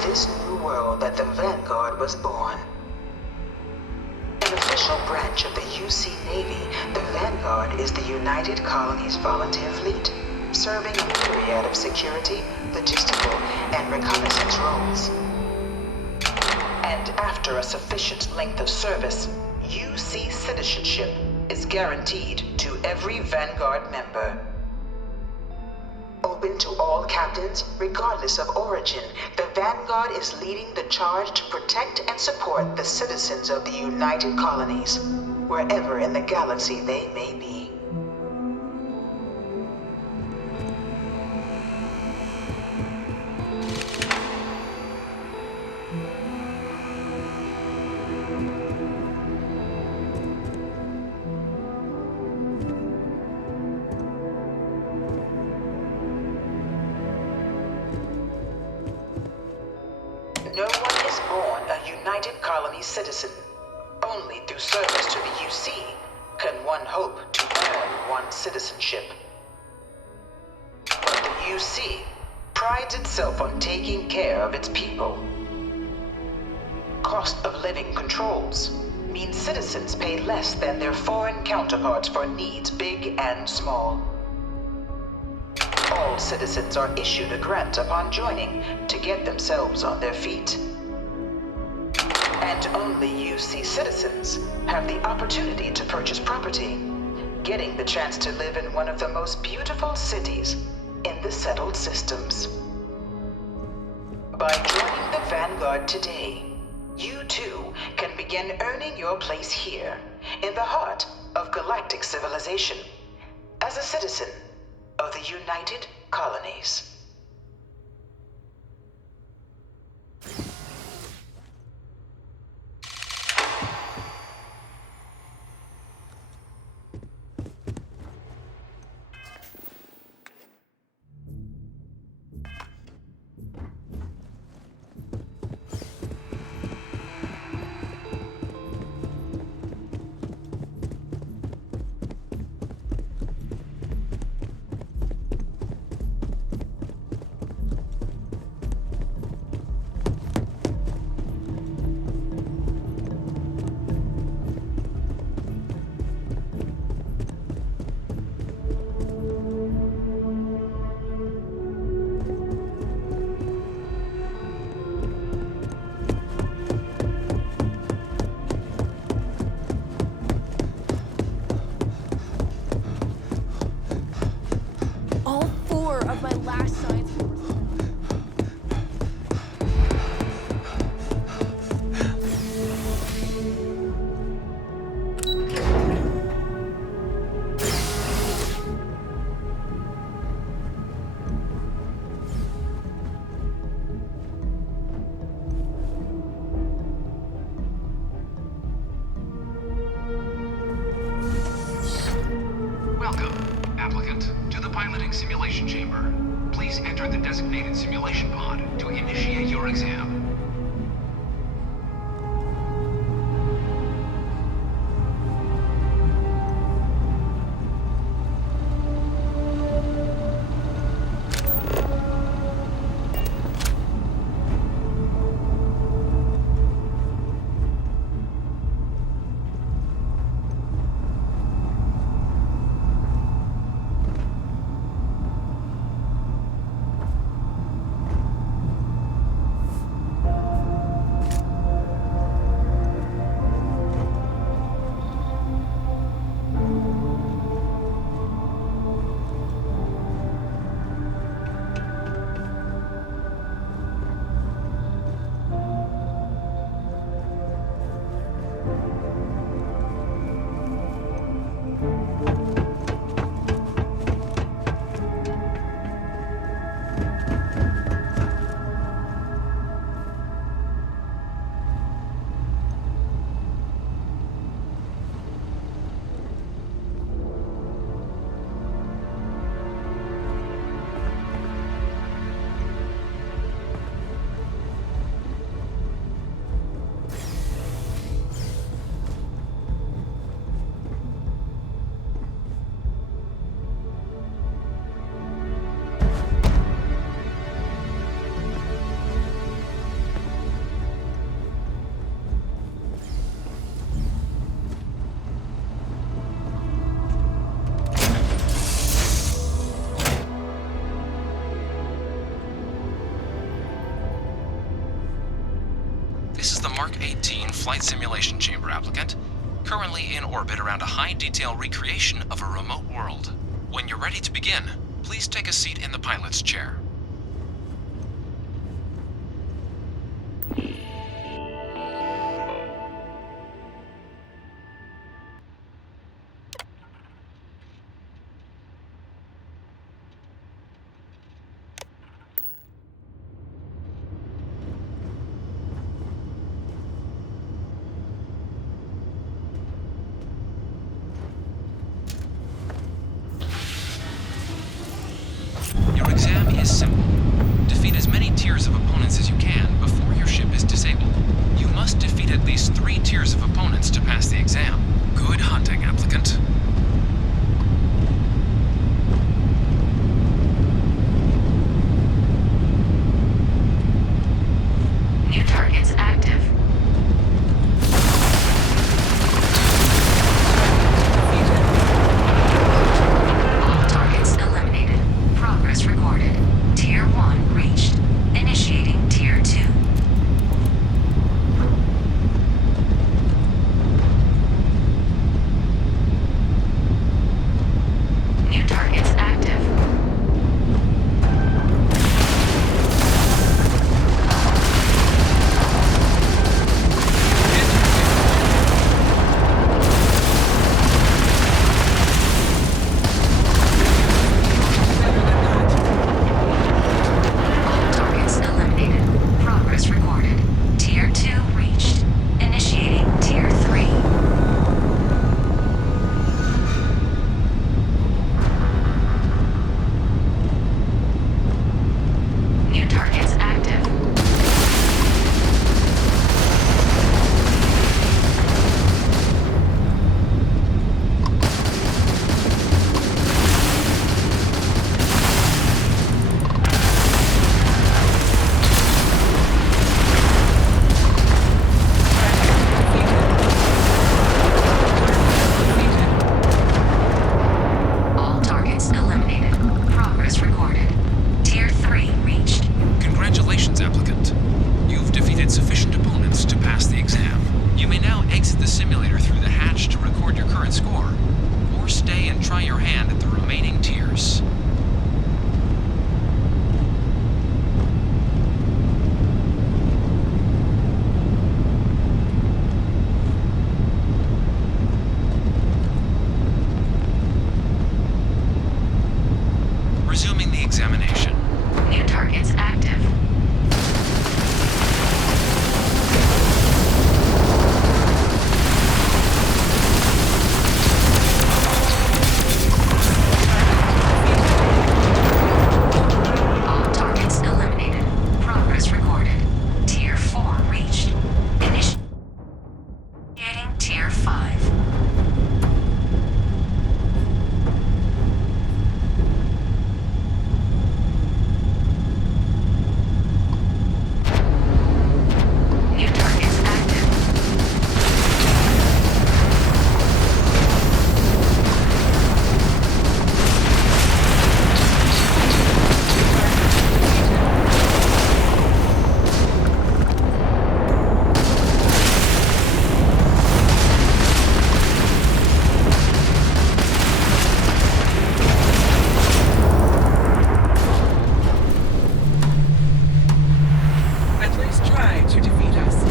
This new world that the Vanguard was born. An official branch of the UC Navy, the Vanguard is the United Colonies Volunteer Fleet, serving a myriad of security, logistical, and reconnaissance roles. And after a sufficient length of service, UC citizenship is guaranteed to every Vanguard member. Open to all captains, regardless of origin, the Vanguard is leading the charge to protect and support the citizens of the United Colonies, wherever in the galaxy they may be. No one is born a United Colonies citizen. Only through service to the UC can one hope to earn one's citizenship. But the UC prides itself on taking care of its people. Cost of living controls mean citizens pay less than their foreign counterparts for needs big and small. All citizens are issued a grant upon joining to get themselves on their feet. And only UC citizens have the opportunity to purchase property, getting the chance to live in one of the most beautiful cities in the settled systems. By joining the Vanguard today, you too can begin earning your place here, in the heart of galactic civilization, as a citizen of the United Colonies. simulation chamber. Please enter the designated simulation pod to initiate your exam. This is the Mark 18 Flight Simulation Chamber applicant, currently in orbit around a high-detail recreation of a remote world. When you're ready to begin, please take a seat in the pilot's chair. Your exam is to defeat us.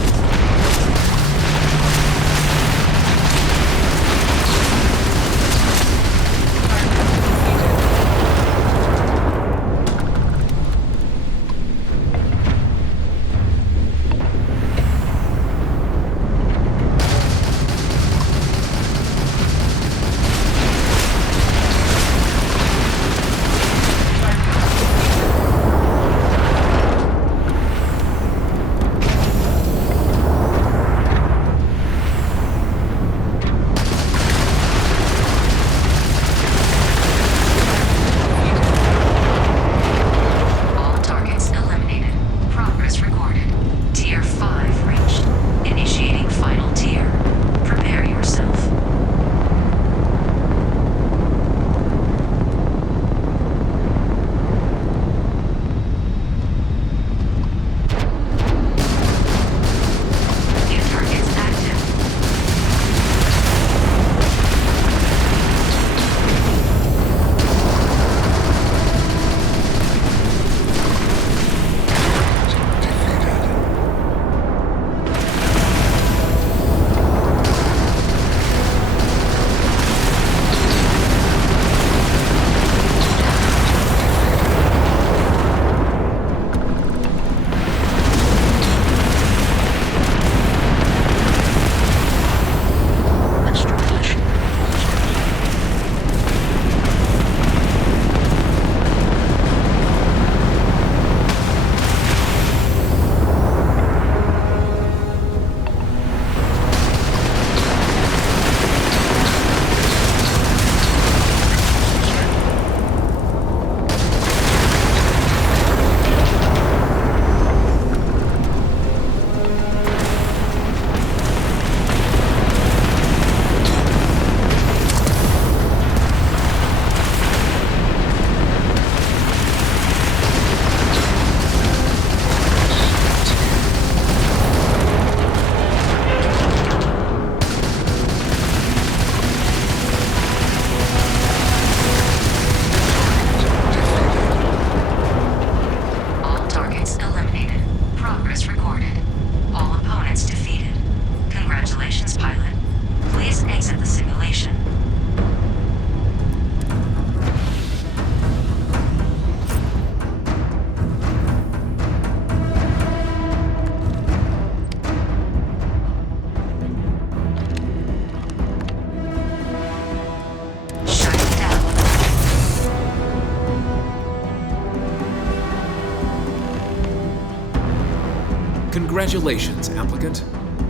Congratulations, applicant.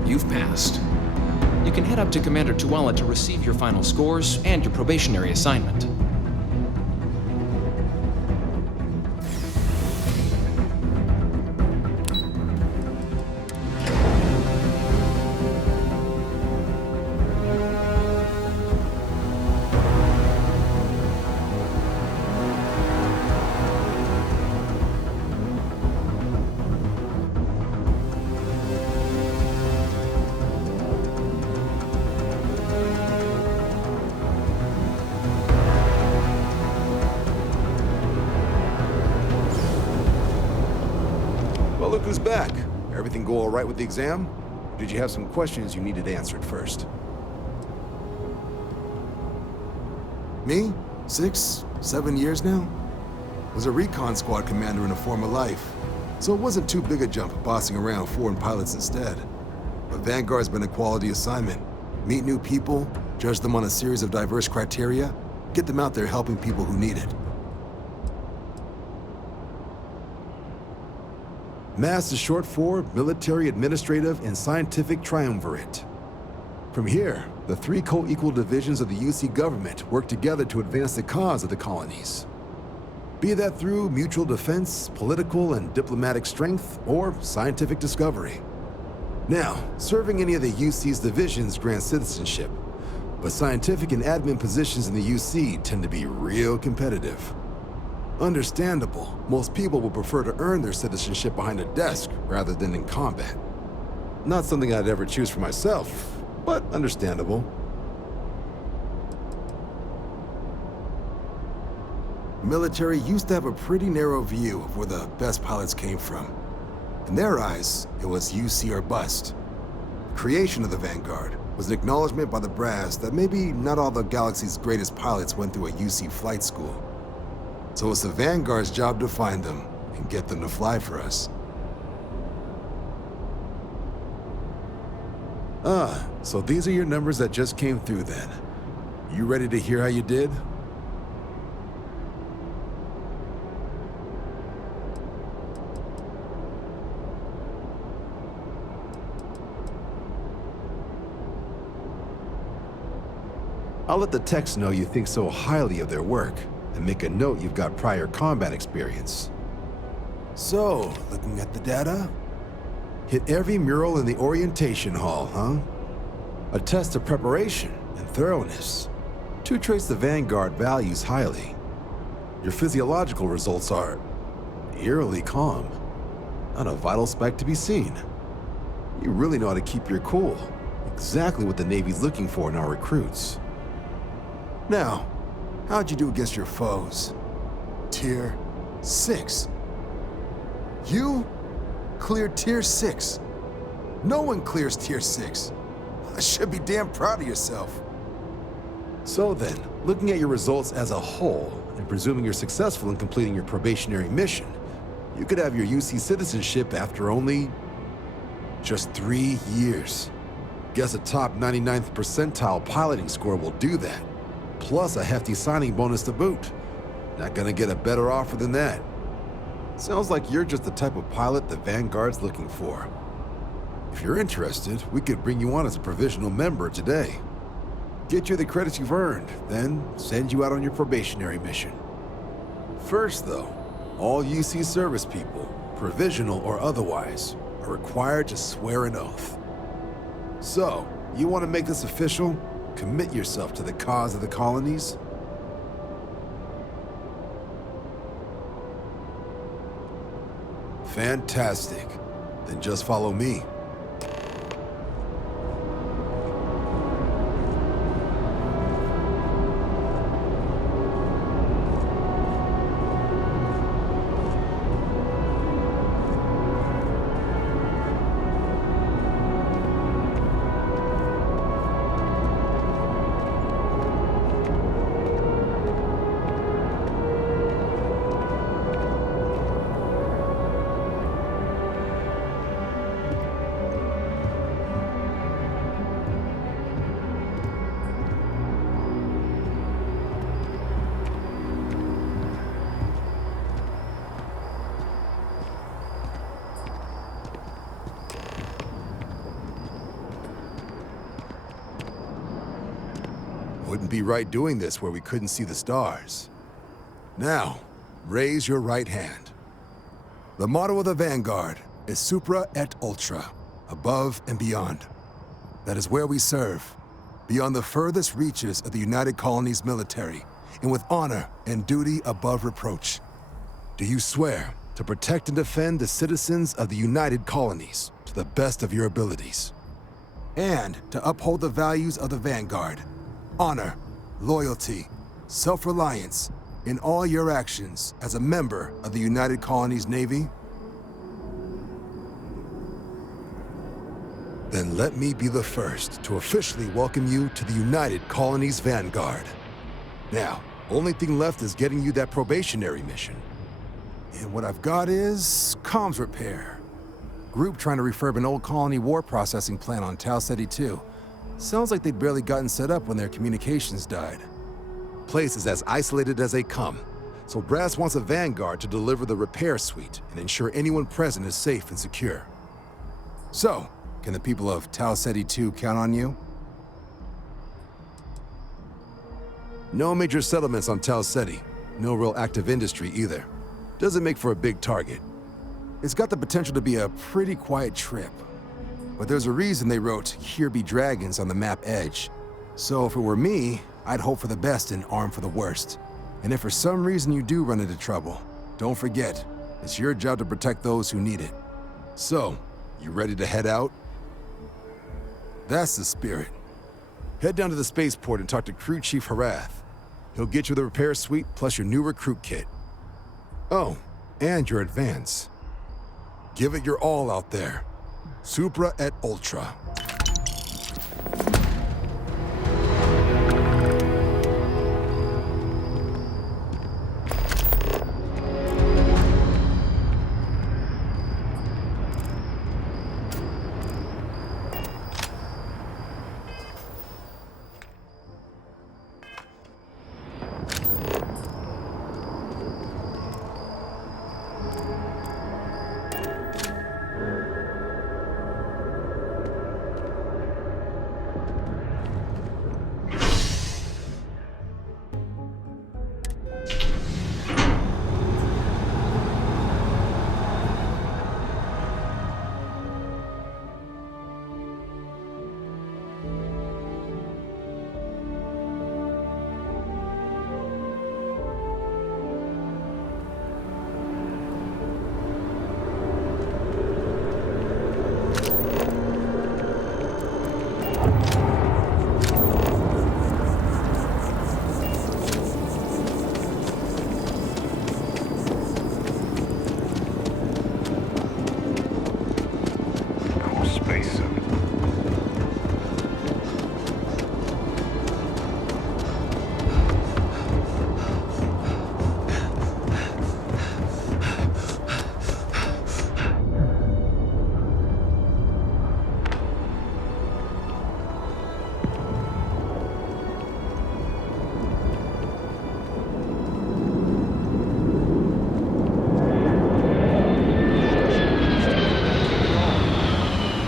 You've passed. You can head up to Commander Tuala to receive your final scores and your probationary assignment. Well, look who's back. Everything go all right with the exam? Or did you have some questions you needed answered first? Me? 6, 7 years now? Was a recon squad commander in a former life, so it wasn't too big a jump bossing around foreign pilots instead. But Vanguard's been a quality assignment. Meet new people, judge them on a series of diverse criteria, get them out there helping people who need it. MASS is short for Military, Administrative, and Scientific Triumvirate. From here, the 3 co-equal divisions of the UC government work together to advance the cause of the colonies. Be that through mutual defense, political and diplomatic strength, or scientific discovery. Now, serving any of the UC's divisions grants citizenship, but scientific and admin positions in the UC tend to be real competitive. Understandable, most people will prefer to earn their citizenship behind a desk rather than in combat. Not something I'd ever choose for myself, but understandable. Military used to have a pretty narrow view of where the best pilots came from. In their eyes, it was UC or bust. The creation of the Vanguard was an acknowledgement by the brass that maybe not all the galaxy's greatest pilots went through a UC flight school. So it's the Vanguard's job to find them and get them to fly for us. So these are your numbers that just came through then. You ready to hear how you did? I'll let the techs know you think so highly of their work, and make a note you've got prior combat experience. So, looking at the data, hit every mural in the orientation hall, huh? A test of preparation and thoroughness. Two traits the Vanguard values highly. Your physiological results are eerily calm. Not a vital speck to be seen. You really know how to keep your cool. Exactly what the Navy's looking for in our recruits. Now, how'd you do against your foes? Tier 6. You cleared Tier 6. No one clears Tier 6. I should be damn proud of yourself. So then, looking at your results as a whole, and presuming you're successful in completing your probationary mission, you could have your UC citizenship after only just 3 years. Guess a top 99th percentile piloting score will do that. Plus a hefty signing bonus to boot. Not gonna get a better offer than that. Sounds like you're just the type of pilot the Vanguard's looking for. If you're interested, we could bring you on as a provisional member today. Get you the credits you've earned, then send you out on your probationary mission. First though, all UC service people, provisional or otherwise, are required to swear an oath. So, you want to make this official? Commit yourself to the cause of the colonies? Fantastic. Then just follow me. Wouldn't be right doing this where we couldn't see the stars. Now, raise your right hand. The motto of the Vanguard is Supra et Ultra, above and beyond. That is where we serve, beyond the furthest reaches of the United Colonies military, and with honor and duty above reproach. Do you swear to protect and defend the citizens of the United Colonies to the best of your abilities? And to uphold the values of the Vanguard, honor, loyalty, self-reliance in all your actions as a member of the United Colonies Navy? Then let me be the first to officially welcome you to the United Colonies Vanguard. Now, only thing left is getting you that probationary mission. And what I've got is comms repair. Group trying to refurb an old colony war processing plant on Tau Ceti 2. Sounds like they'd barely gotten set up when their communications died. Place is as isolated as they come, so Brass wants a Vanguard to deliver the repair suite and ensure anyone present is safe and secure. So, can the people of Tau Ceti 2 count on you? No major settlements on Tau Ceti. No real active industry either. Doesn't make for a big target. It's got the potential to be a pretty quiet trip. But there's a reason they wrote, "Here be dragons" on the map edge. So if it were me, I'd hope for the best and arm for the worst. And if for some reason you do run into trouble, don't forget, it's your job to protect those who need it. So, you ready to head out? That's the spirit. Head down to the spaceport and talk to Crew Chief Harath. He'll get you the repair suite plus your new recruit kit. Oh, and your advance. Give it your all out there. Supra et Ultra.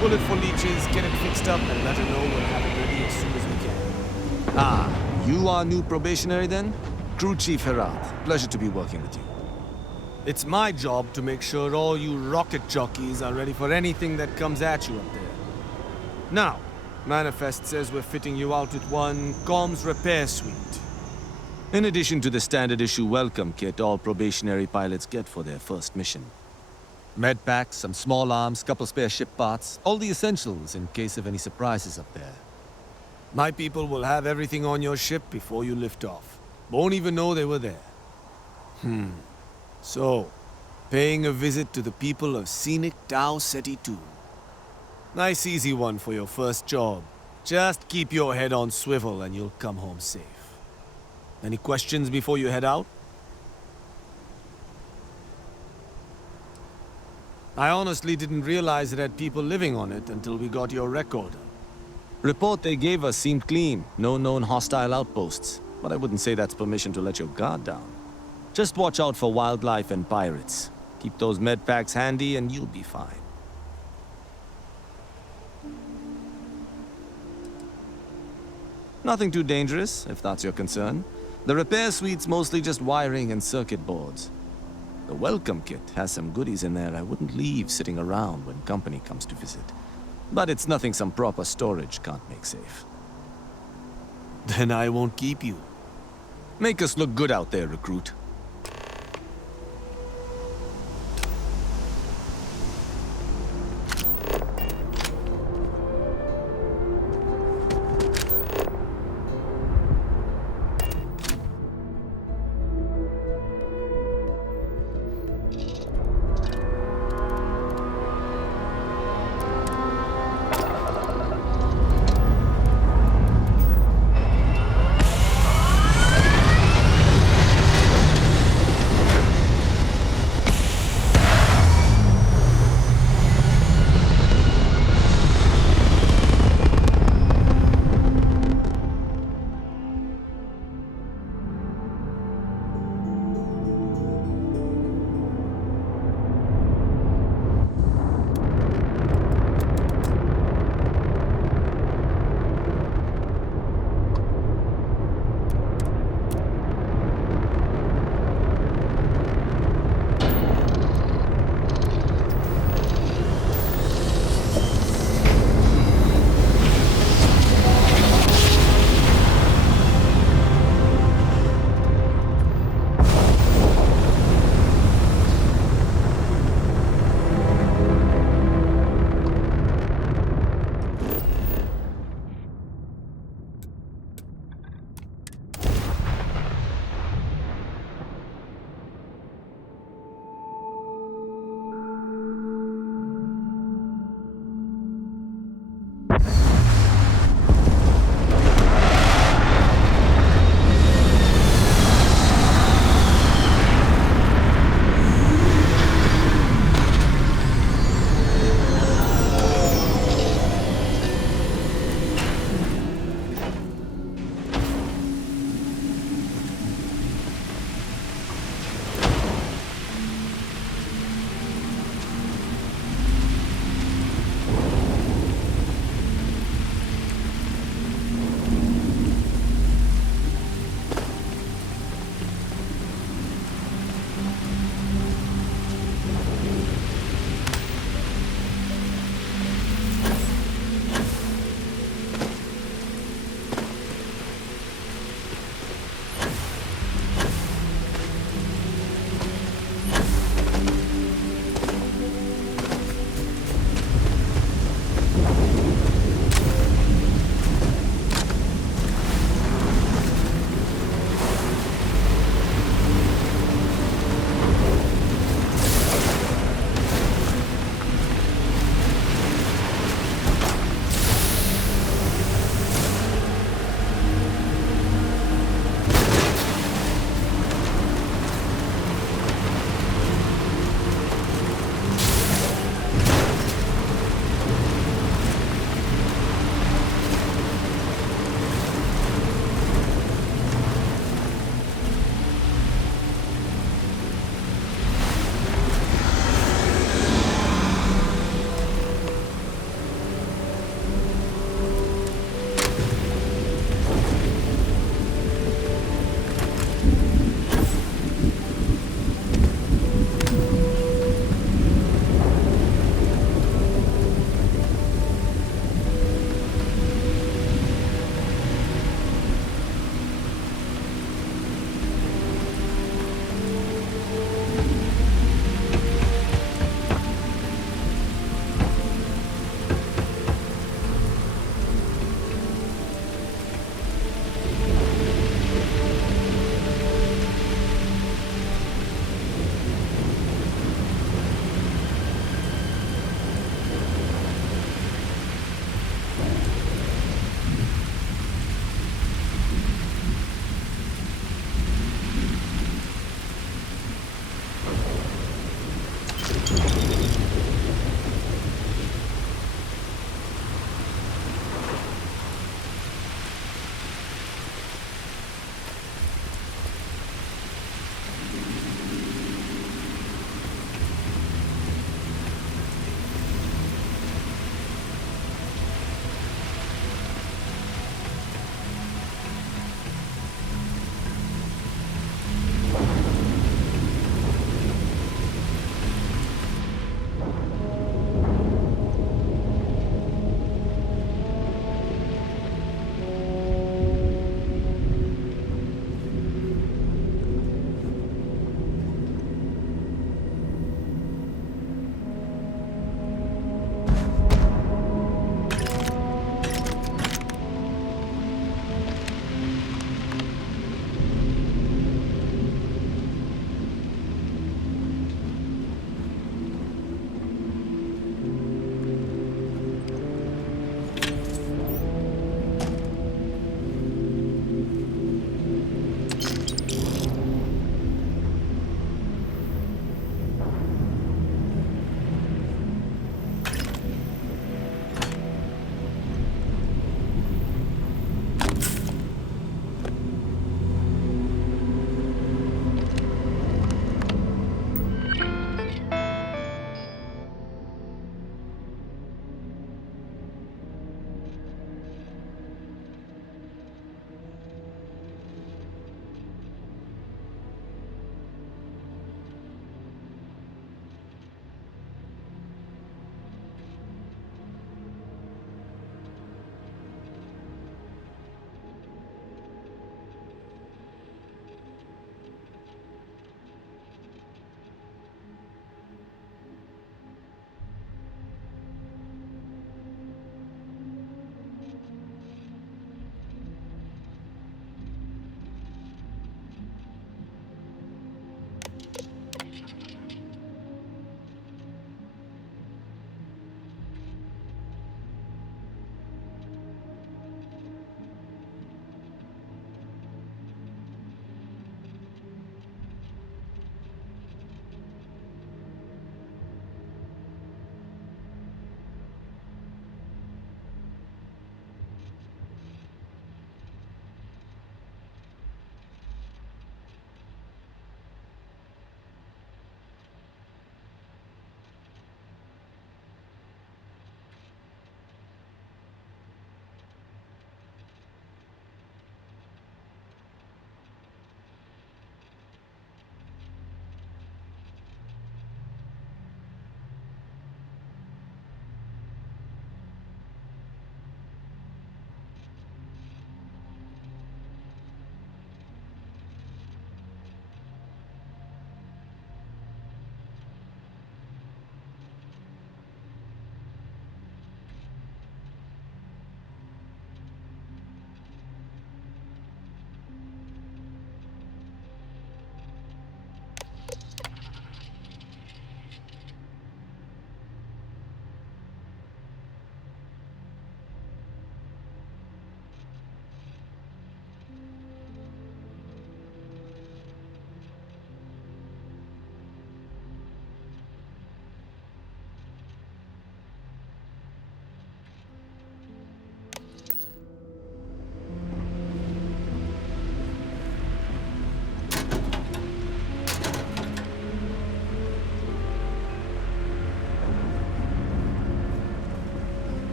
Bullet for leeches, get it fixed up, and let her know we'll have it ready as soon as we can. Ah, you are new probationary then? Crew Chief Herat. Pleasure to be working with you. It's my job to make sure all you rocket jockeys are ready for anything that comes at you up there. Now, Manifest says we're fitting you out with one comms repair suite. In addition to the standard issue welcome kit all probationary pilots get for their first mission. Med packs, some small arms, couple spare ship parts, all the essentials in case of any surprises up there. My people will have everything on your ship before you lift off. Won't even know they were there. So, paying a visit to the people of scenic Tau Ceti 2. Nice easy one for your first job. Just keep your head on swivel and you'll come home safe. Any questions before you head out? I honestly didn't realize it had people living on it until we got your record. Report they gave us seemed clean. No known hostile outposts. But I wouldn't say that's permission to let your guard down. Just watch out for wildlife and pirates. Keep those med packs handy and you'll be fine. Nothing too dangerous, if that's your concern. The repair suite's mostly just wiring and circuit boards. The welcome kit has some goodies in there I wouldn't leave sitting around when company comes to visit. But it's nothing some proper storage can't make safe. Then I won't keep you. Make us look good out there, recruit.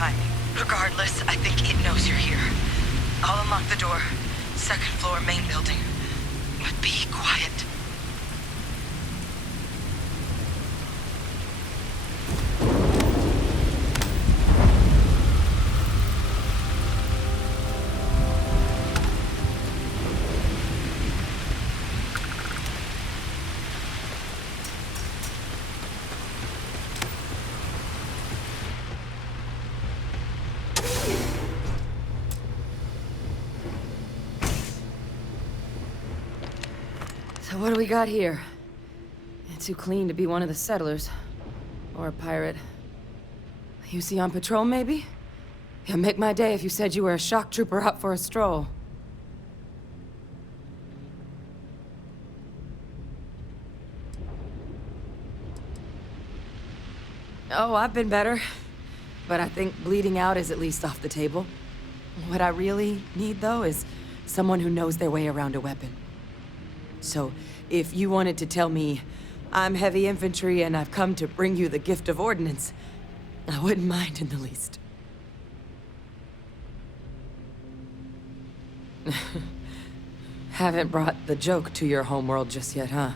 timing. Regardless, I think it knows you're here. I'll unlock the door. Second floor, main building. But be quiet. So what do we got here? It's too clean to be one of the settlers. Or a pirate. You see on patrol, maybe? Yeah, make my day if you said you were a shock trooper out for a stroll. Oh, I've been better. But I think bleeding out is at least off the table. What I really need, though, is someone who knows their way around a weapon. So, if you wanted to tell me, I'm heavy infantry and I've come to bring you the gift of ordnance, I wouldn't mind in the least. Haven't brought the joke to your homeworld just yet, huh?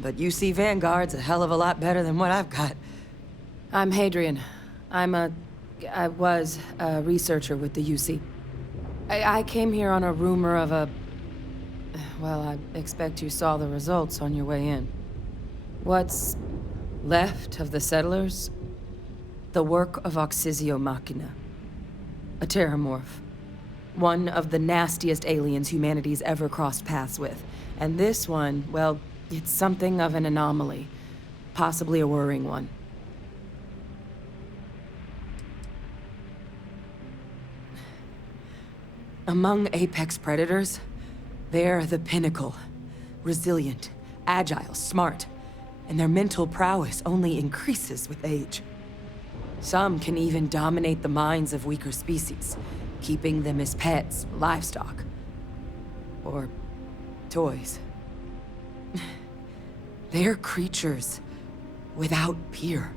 But UC Vanguard's a hell of a lot better than what I've got. I'm Hadrian. I was a researcher with the UC. I came here on a rumor of a... Well, I expect you saw the results on your way in. What's left of the settlers? The work of Oxysio Machina. A terramorph. One of the nastiest aliens humanity's ever crossed paths with. And this one, well, it's something of an anomaly. Possibly a worrying one. Among apex predators, they're the pinnacle. Resilient, agile, smart. And their mental prowess only increases with age. Some can even dominate the minds of weaker species, keeping them as pets, livestock, or toys. They're creatures without peer.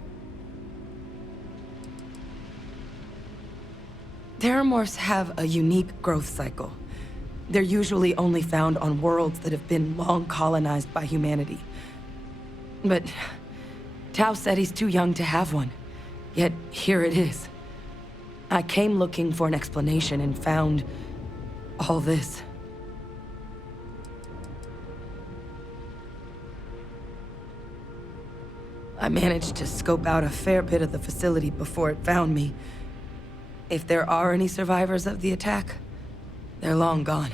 Terramorphs have a unique growth cycle. They're usually only found on worlds that have been long colonized by humanity. But Tau said he's too young to have one. Yet here it is. I came looking for an explanation and found all this. I managed to scope out a fair bit of the facility before it found me. If there are any survivors of the attack, they're long gone.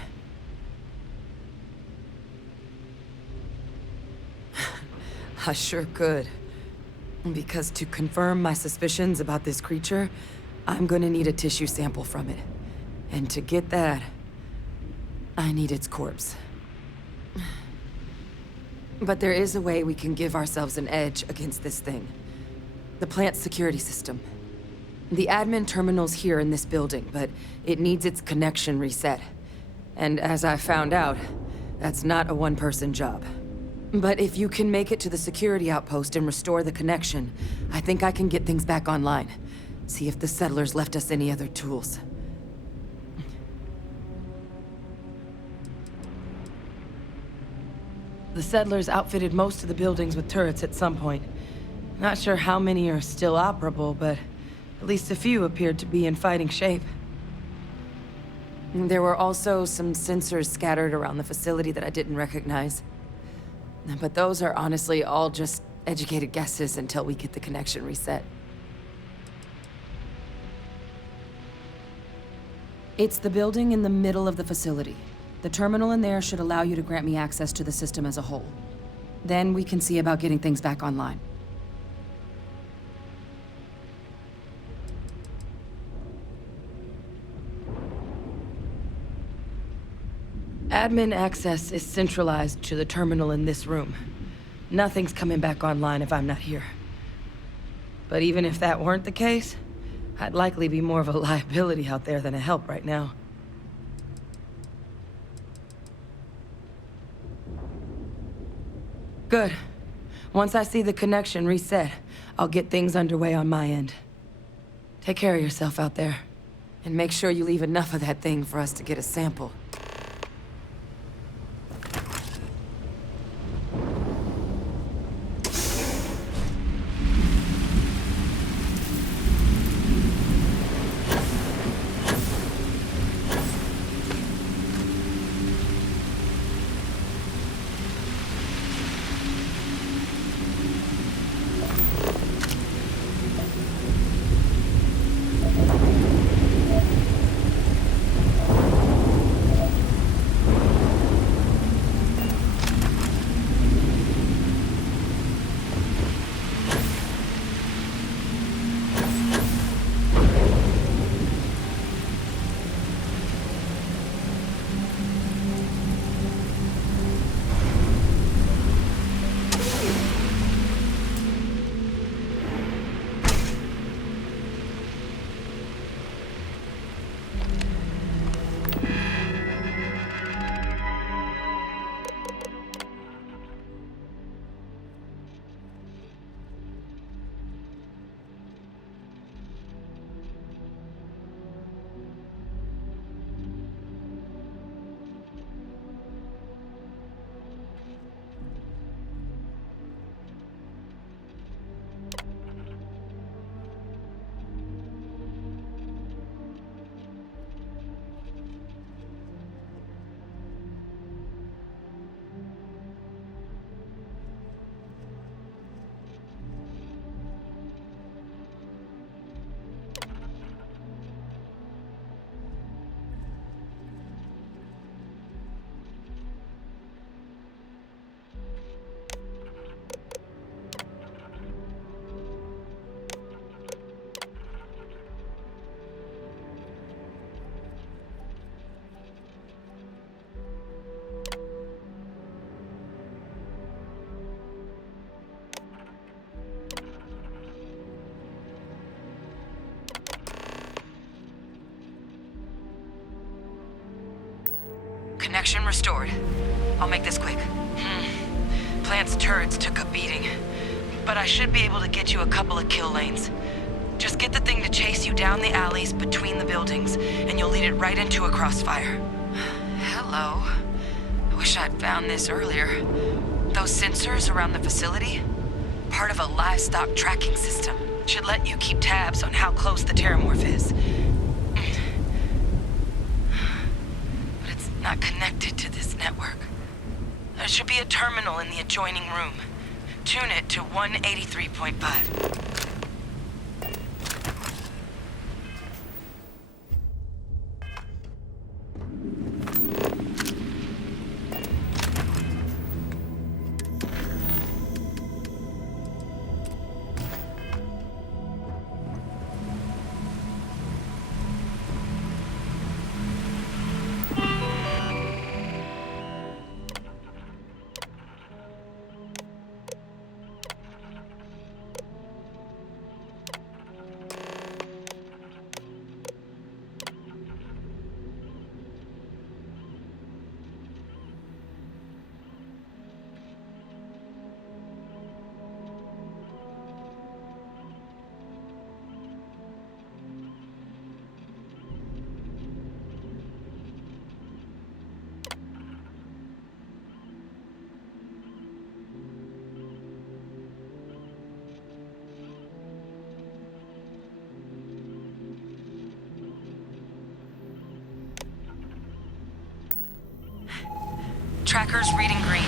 I sure could. Because to confirm my suspicions about this creature, I'm gonna need a tissue sample from it. And to get that, I need its corpse. But there is a way we can give ourselves an edge against this thing. The plant's security system. The admin terminal's here in this building, but it needs its connection reset. And as I found out, that's not a one-person job. But if you can make it to the security outpost and restore the connection, I think I can get things back online. See if the settlers left us any other tools. The settlers outfitted most of the buildings with turrets at some point. Not sure how many are still operable, but at least a few appeared to be in fighting shape. There were also some sensors scattered around the facility that I didn't recognize. But those are honestly all just educated guesses until we get the connection reset. It's the building in the middle of the facility. The terminal in there should allow you to grant me access to the system as a whole. Then we can see about getting things back online. Admin access is centralized to the terminal in this room. Nothing's coming back online if I'm not here. But even if that weren't the case, I'd likely be more of a liability out there than a help right now. Good. Once I see the connection reset, I'll get things underway on my end. Take care of yourself out there. And make sure you leave enough of that thing for us to get a sample. Connection restored. I'll make this quick. Plant's turrets took a beating, but I should be able to get you a couple of kill lanes. Just get the thing to chase you down the alleys between the buildings, and you'll lead it right into a crossfire. Hello. I wish I'd found this earlier. Those sensors around the facility? Part of a livestock tracking system. Should let you keep tabs on how close the Terramorph is. Not connected to this network. There should be a terminal in the adjoining room. Tune it to 183.5. Tracker's reading green.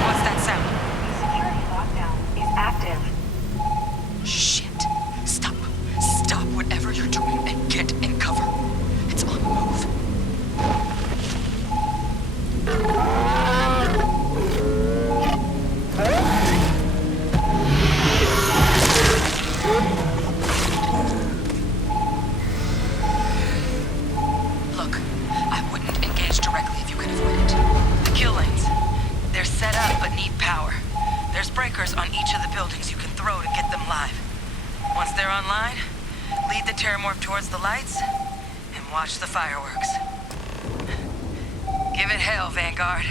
What's that sound? Security lockdown is active. Shit. Stop. Stop whatever you're doing and get in cover. It's on the move. Look, I wouldn't engage directly if you could avoid it. The kill lanes. They're set up but need power. There's breakers on each of the buildings you can throw to get them live. Once they're online, lead the Terramorph towards the lights and watch the fireworks. Give it hell, Vanguard.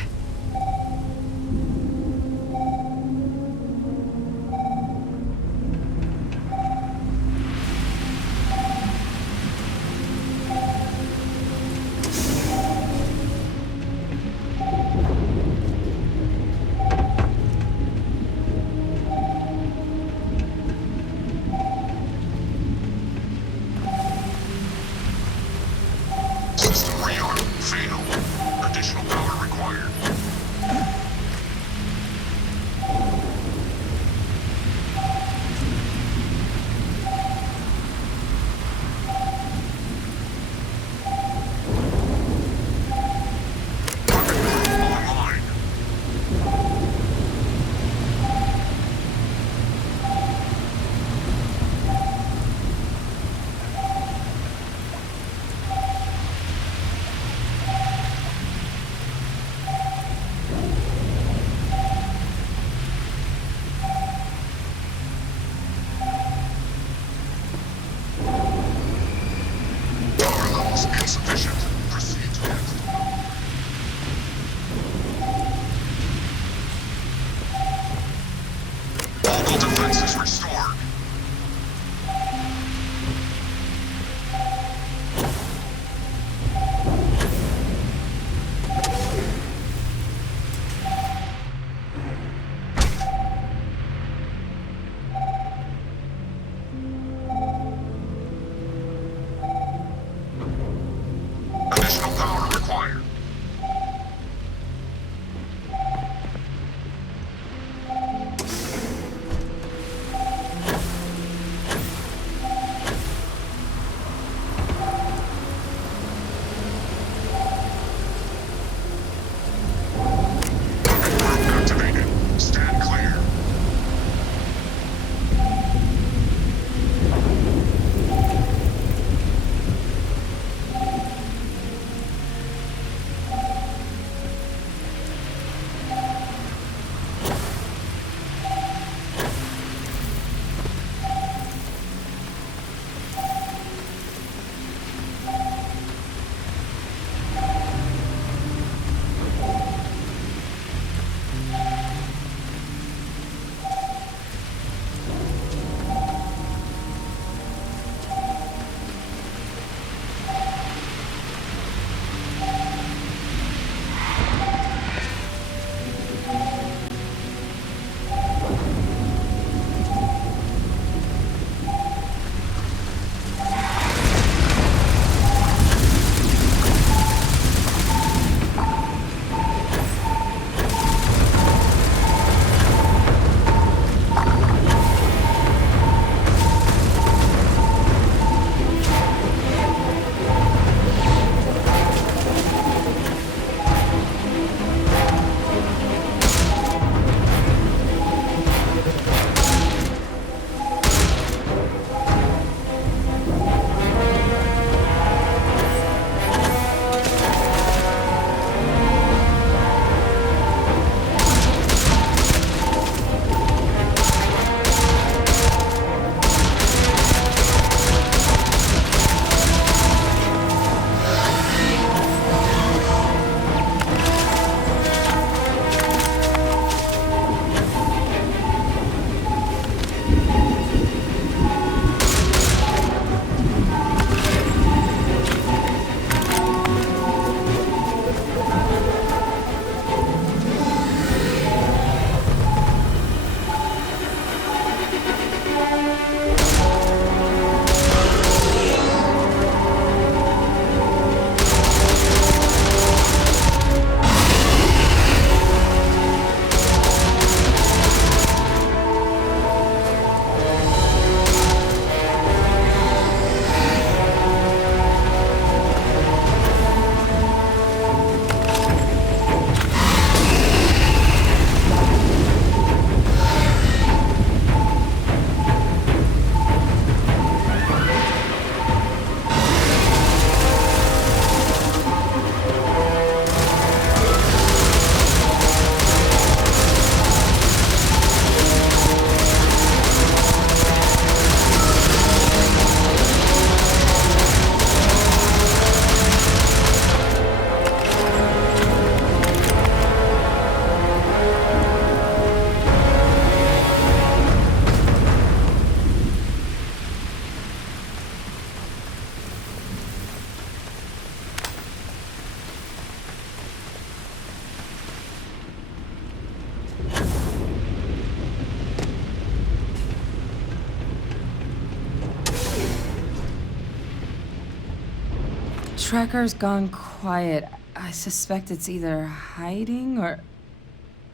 tracker's gone quiet. I suspect it's either hiding or...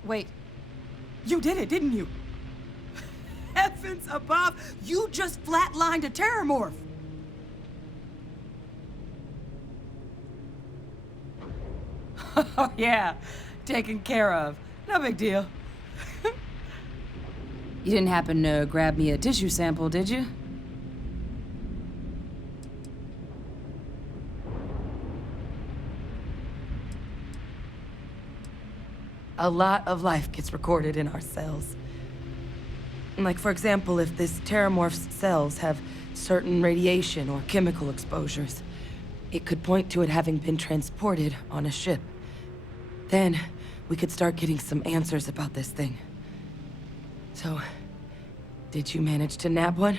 Wait. You did it, didn't you? Heavens above! You just flatlined a terramorph! Oh, yeah. Taken care of. No big deal. You didn't happen to grab me a tissue sample, did you? A lot of life gets recorded in our cells. Like, for example, if this terramorph's cells have certain radiation or chemical exposures, it could point to it having been transported on a ship. Then, we could start getting some answers about this thing. So, did you manage to nab one?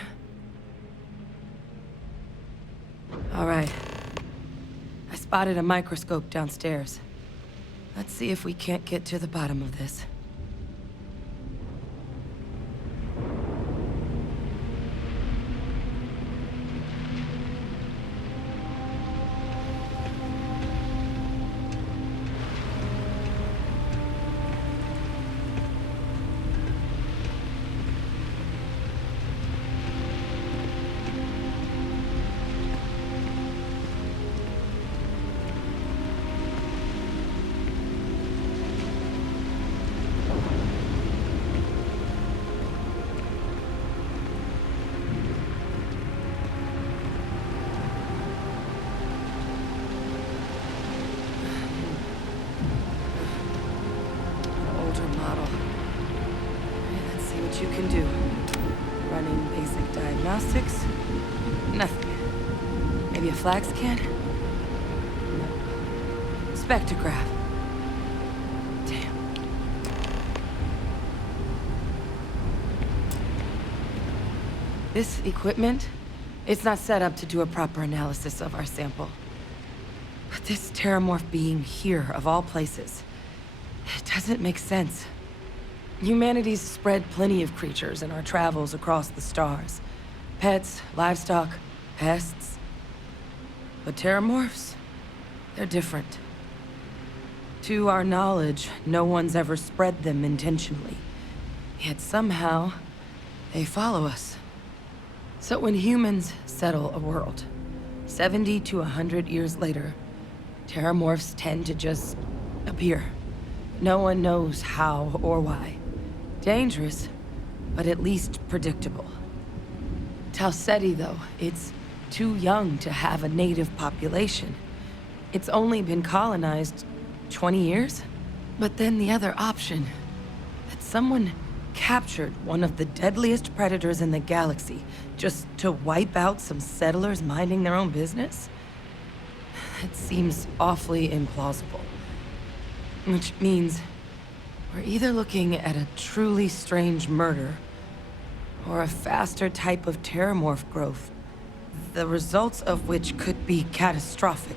All right. I spotted a microscope downstairs. Let's see if we can't get to the bottom of this. You can do. Running basic diagnostics? Nothing. Maybe a flag scan? No. Spectrograph. Damn. This equipment, it's not set up to do a proper analysis of our sample. But this terramorph being here, of all places, it doesn't make sense. Humanity's spread plenty of creatures in our travels across the stars. Pets, livestock, pests. But terramorphs, they're different. To our knowledge, no one's ever spread them intentionally. Yet somehow, they follow us. So when humans settle a world, 70 to 100 years later, terramorphs tend to just appear. No one knows how or why. Dangerous, but at least predictable. Tau Ceti, though, it's too young to have a native population. It's only been colonized 20 years? But then the other option, that someone captured one of the deadliest predators in the galaxy just to wipe out some settlers minding their own business? It seems awfully implausible. Which means we're either looking at a truly strange murder, or a faster type of terramorph growth, the results of which could be catastrophic.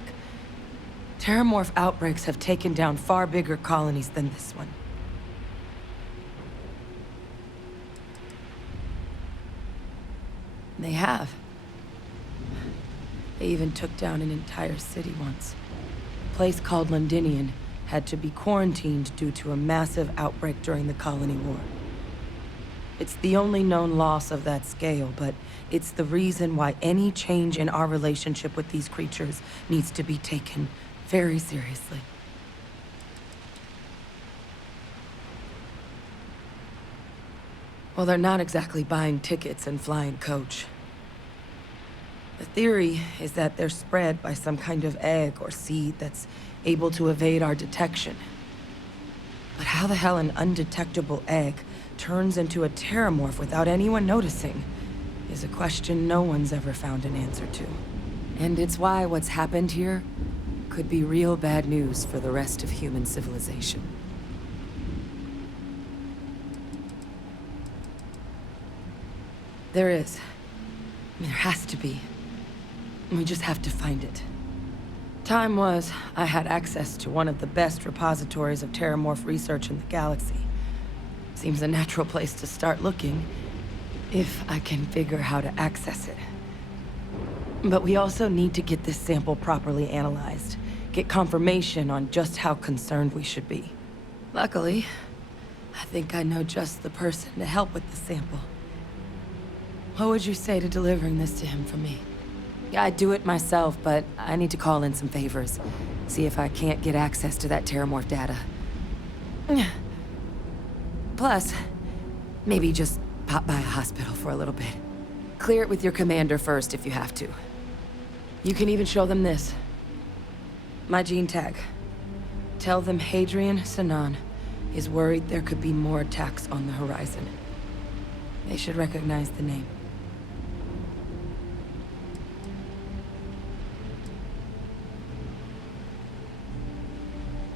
Terramorph outbreaks have taken down far bigger colonies than this one. They have. They even took down an entire city once. A place called Londinian had to be quarantined due to a massive outbreak during the Colony War. It's the only known loss of that scale, but it's the reason why any change in our relationship with these creatures needs to be taken very seriously. Well, they're not exactly buying tickets and flying coach. The theory is that they're spread by some kind of egg or seed that's able to evade our detection. But how the hell an undetectable egg turns into a terramorph without anyone noticing is a question no one's ever found an answer to. And it's why what's happened here could be real bad news for the rest of human civilization. There is. There has to be. We just have to find it. Time was, I had access to one of the best repositories of terramorph research in the galaxy. Seems a natural place to start looking, if I can figure how to access it. But we also need to get this sample properly analyzed. Get confirmation on just how concerned we should be. Luckily, I think I know just the person to help with the sample. What would you say to delivering this to him for me? Yeah, I'd do it myself, but I need to call in some favors. See if I can't get access to that Terramorph data. Plus, maybe just pop by a hospital for a little bit. Clear it with your commander first if you have to. You can even show them this. My gene tag. Tell them Hadrian Sanan is worried there could be more attacks on the horizon. They should recognize the name.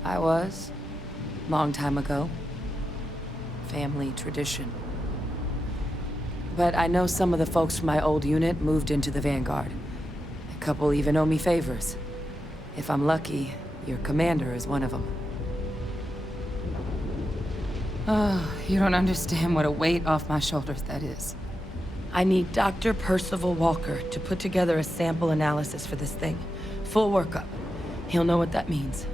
I was. Long time ago. Family tradition. But I know some of the folks from my old unit moved into the Vanguard. A couple even owe me favors. If I'm lucky, your commander is one of them. Oh, you don't understand what a weight off my shoulders that is. I need Dr. Percival Walker to put together a sample analysis for this thing. Full workup. He'll know what that means.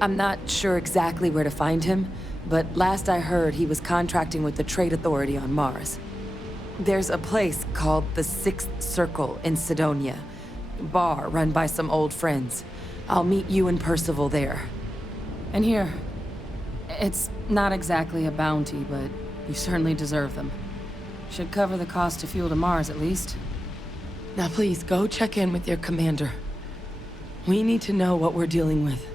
I'm not sure exactly where to find him, but last I heard he was contracting with the Trade Authority on Mars. There's a place called the Sixth Circle in Sidonia. Bar run by some old friends. I'll meet you and Percival there. And here, it's not exactly a bounty, but you certainly deserve them. Should cover the cost of fuel to Mars, at least. Now please, go check in with your commander. We need to know what we're dealing with.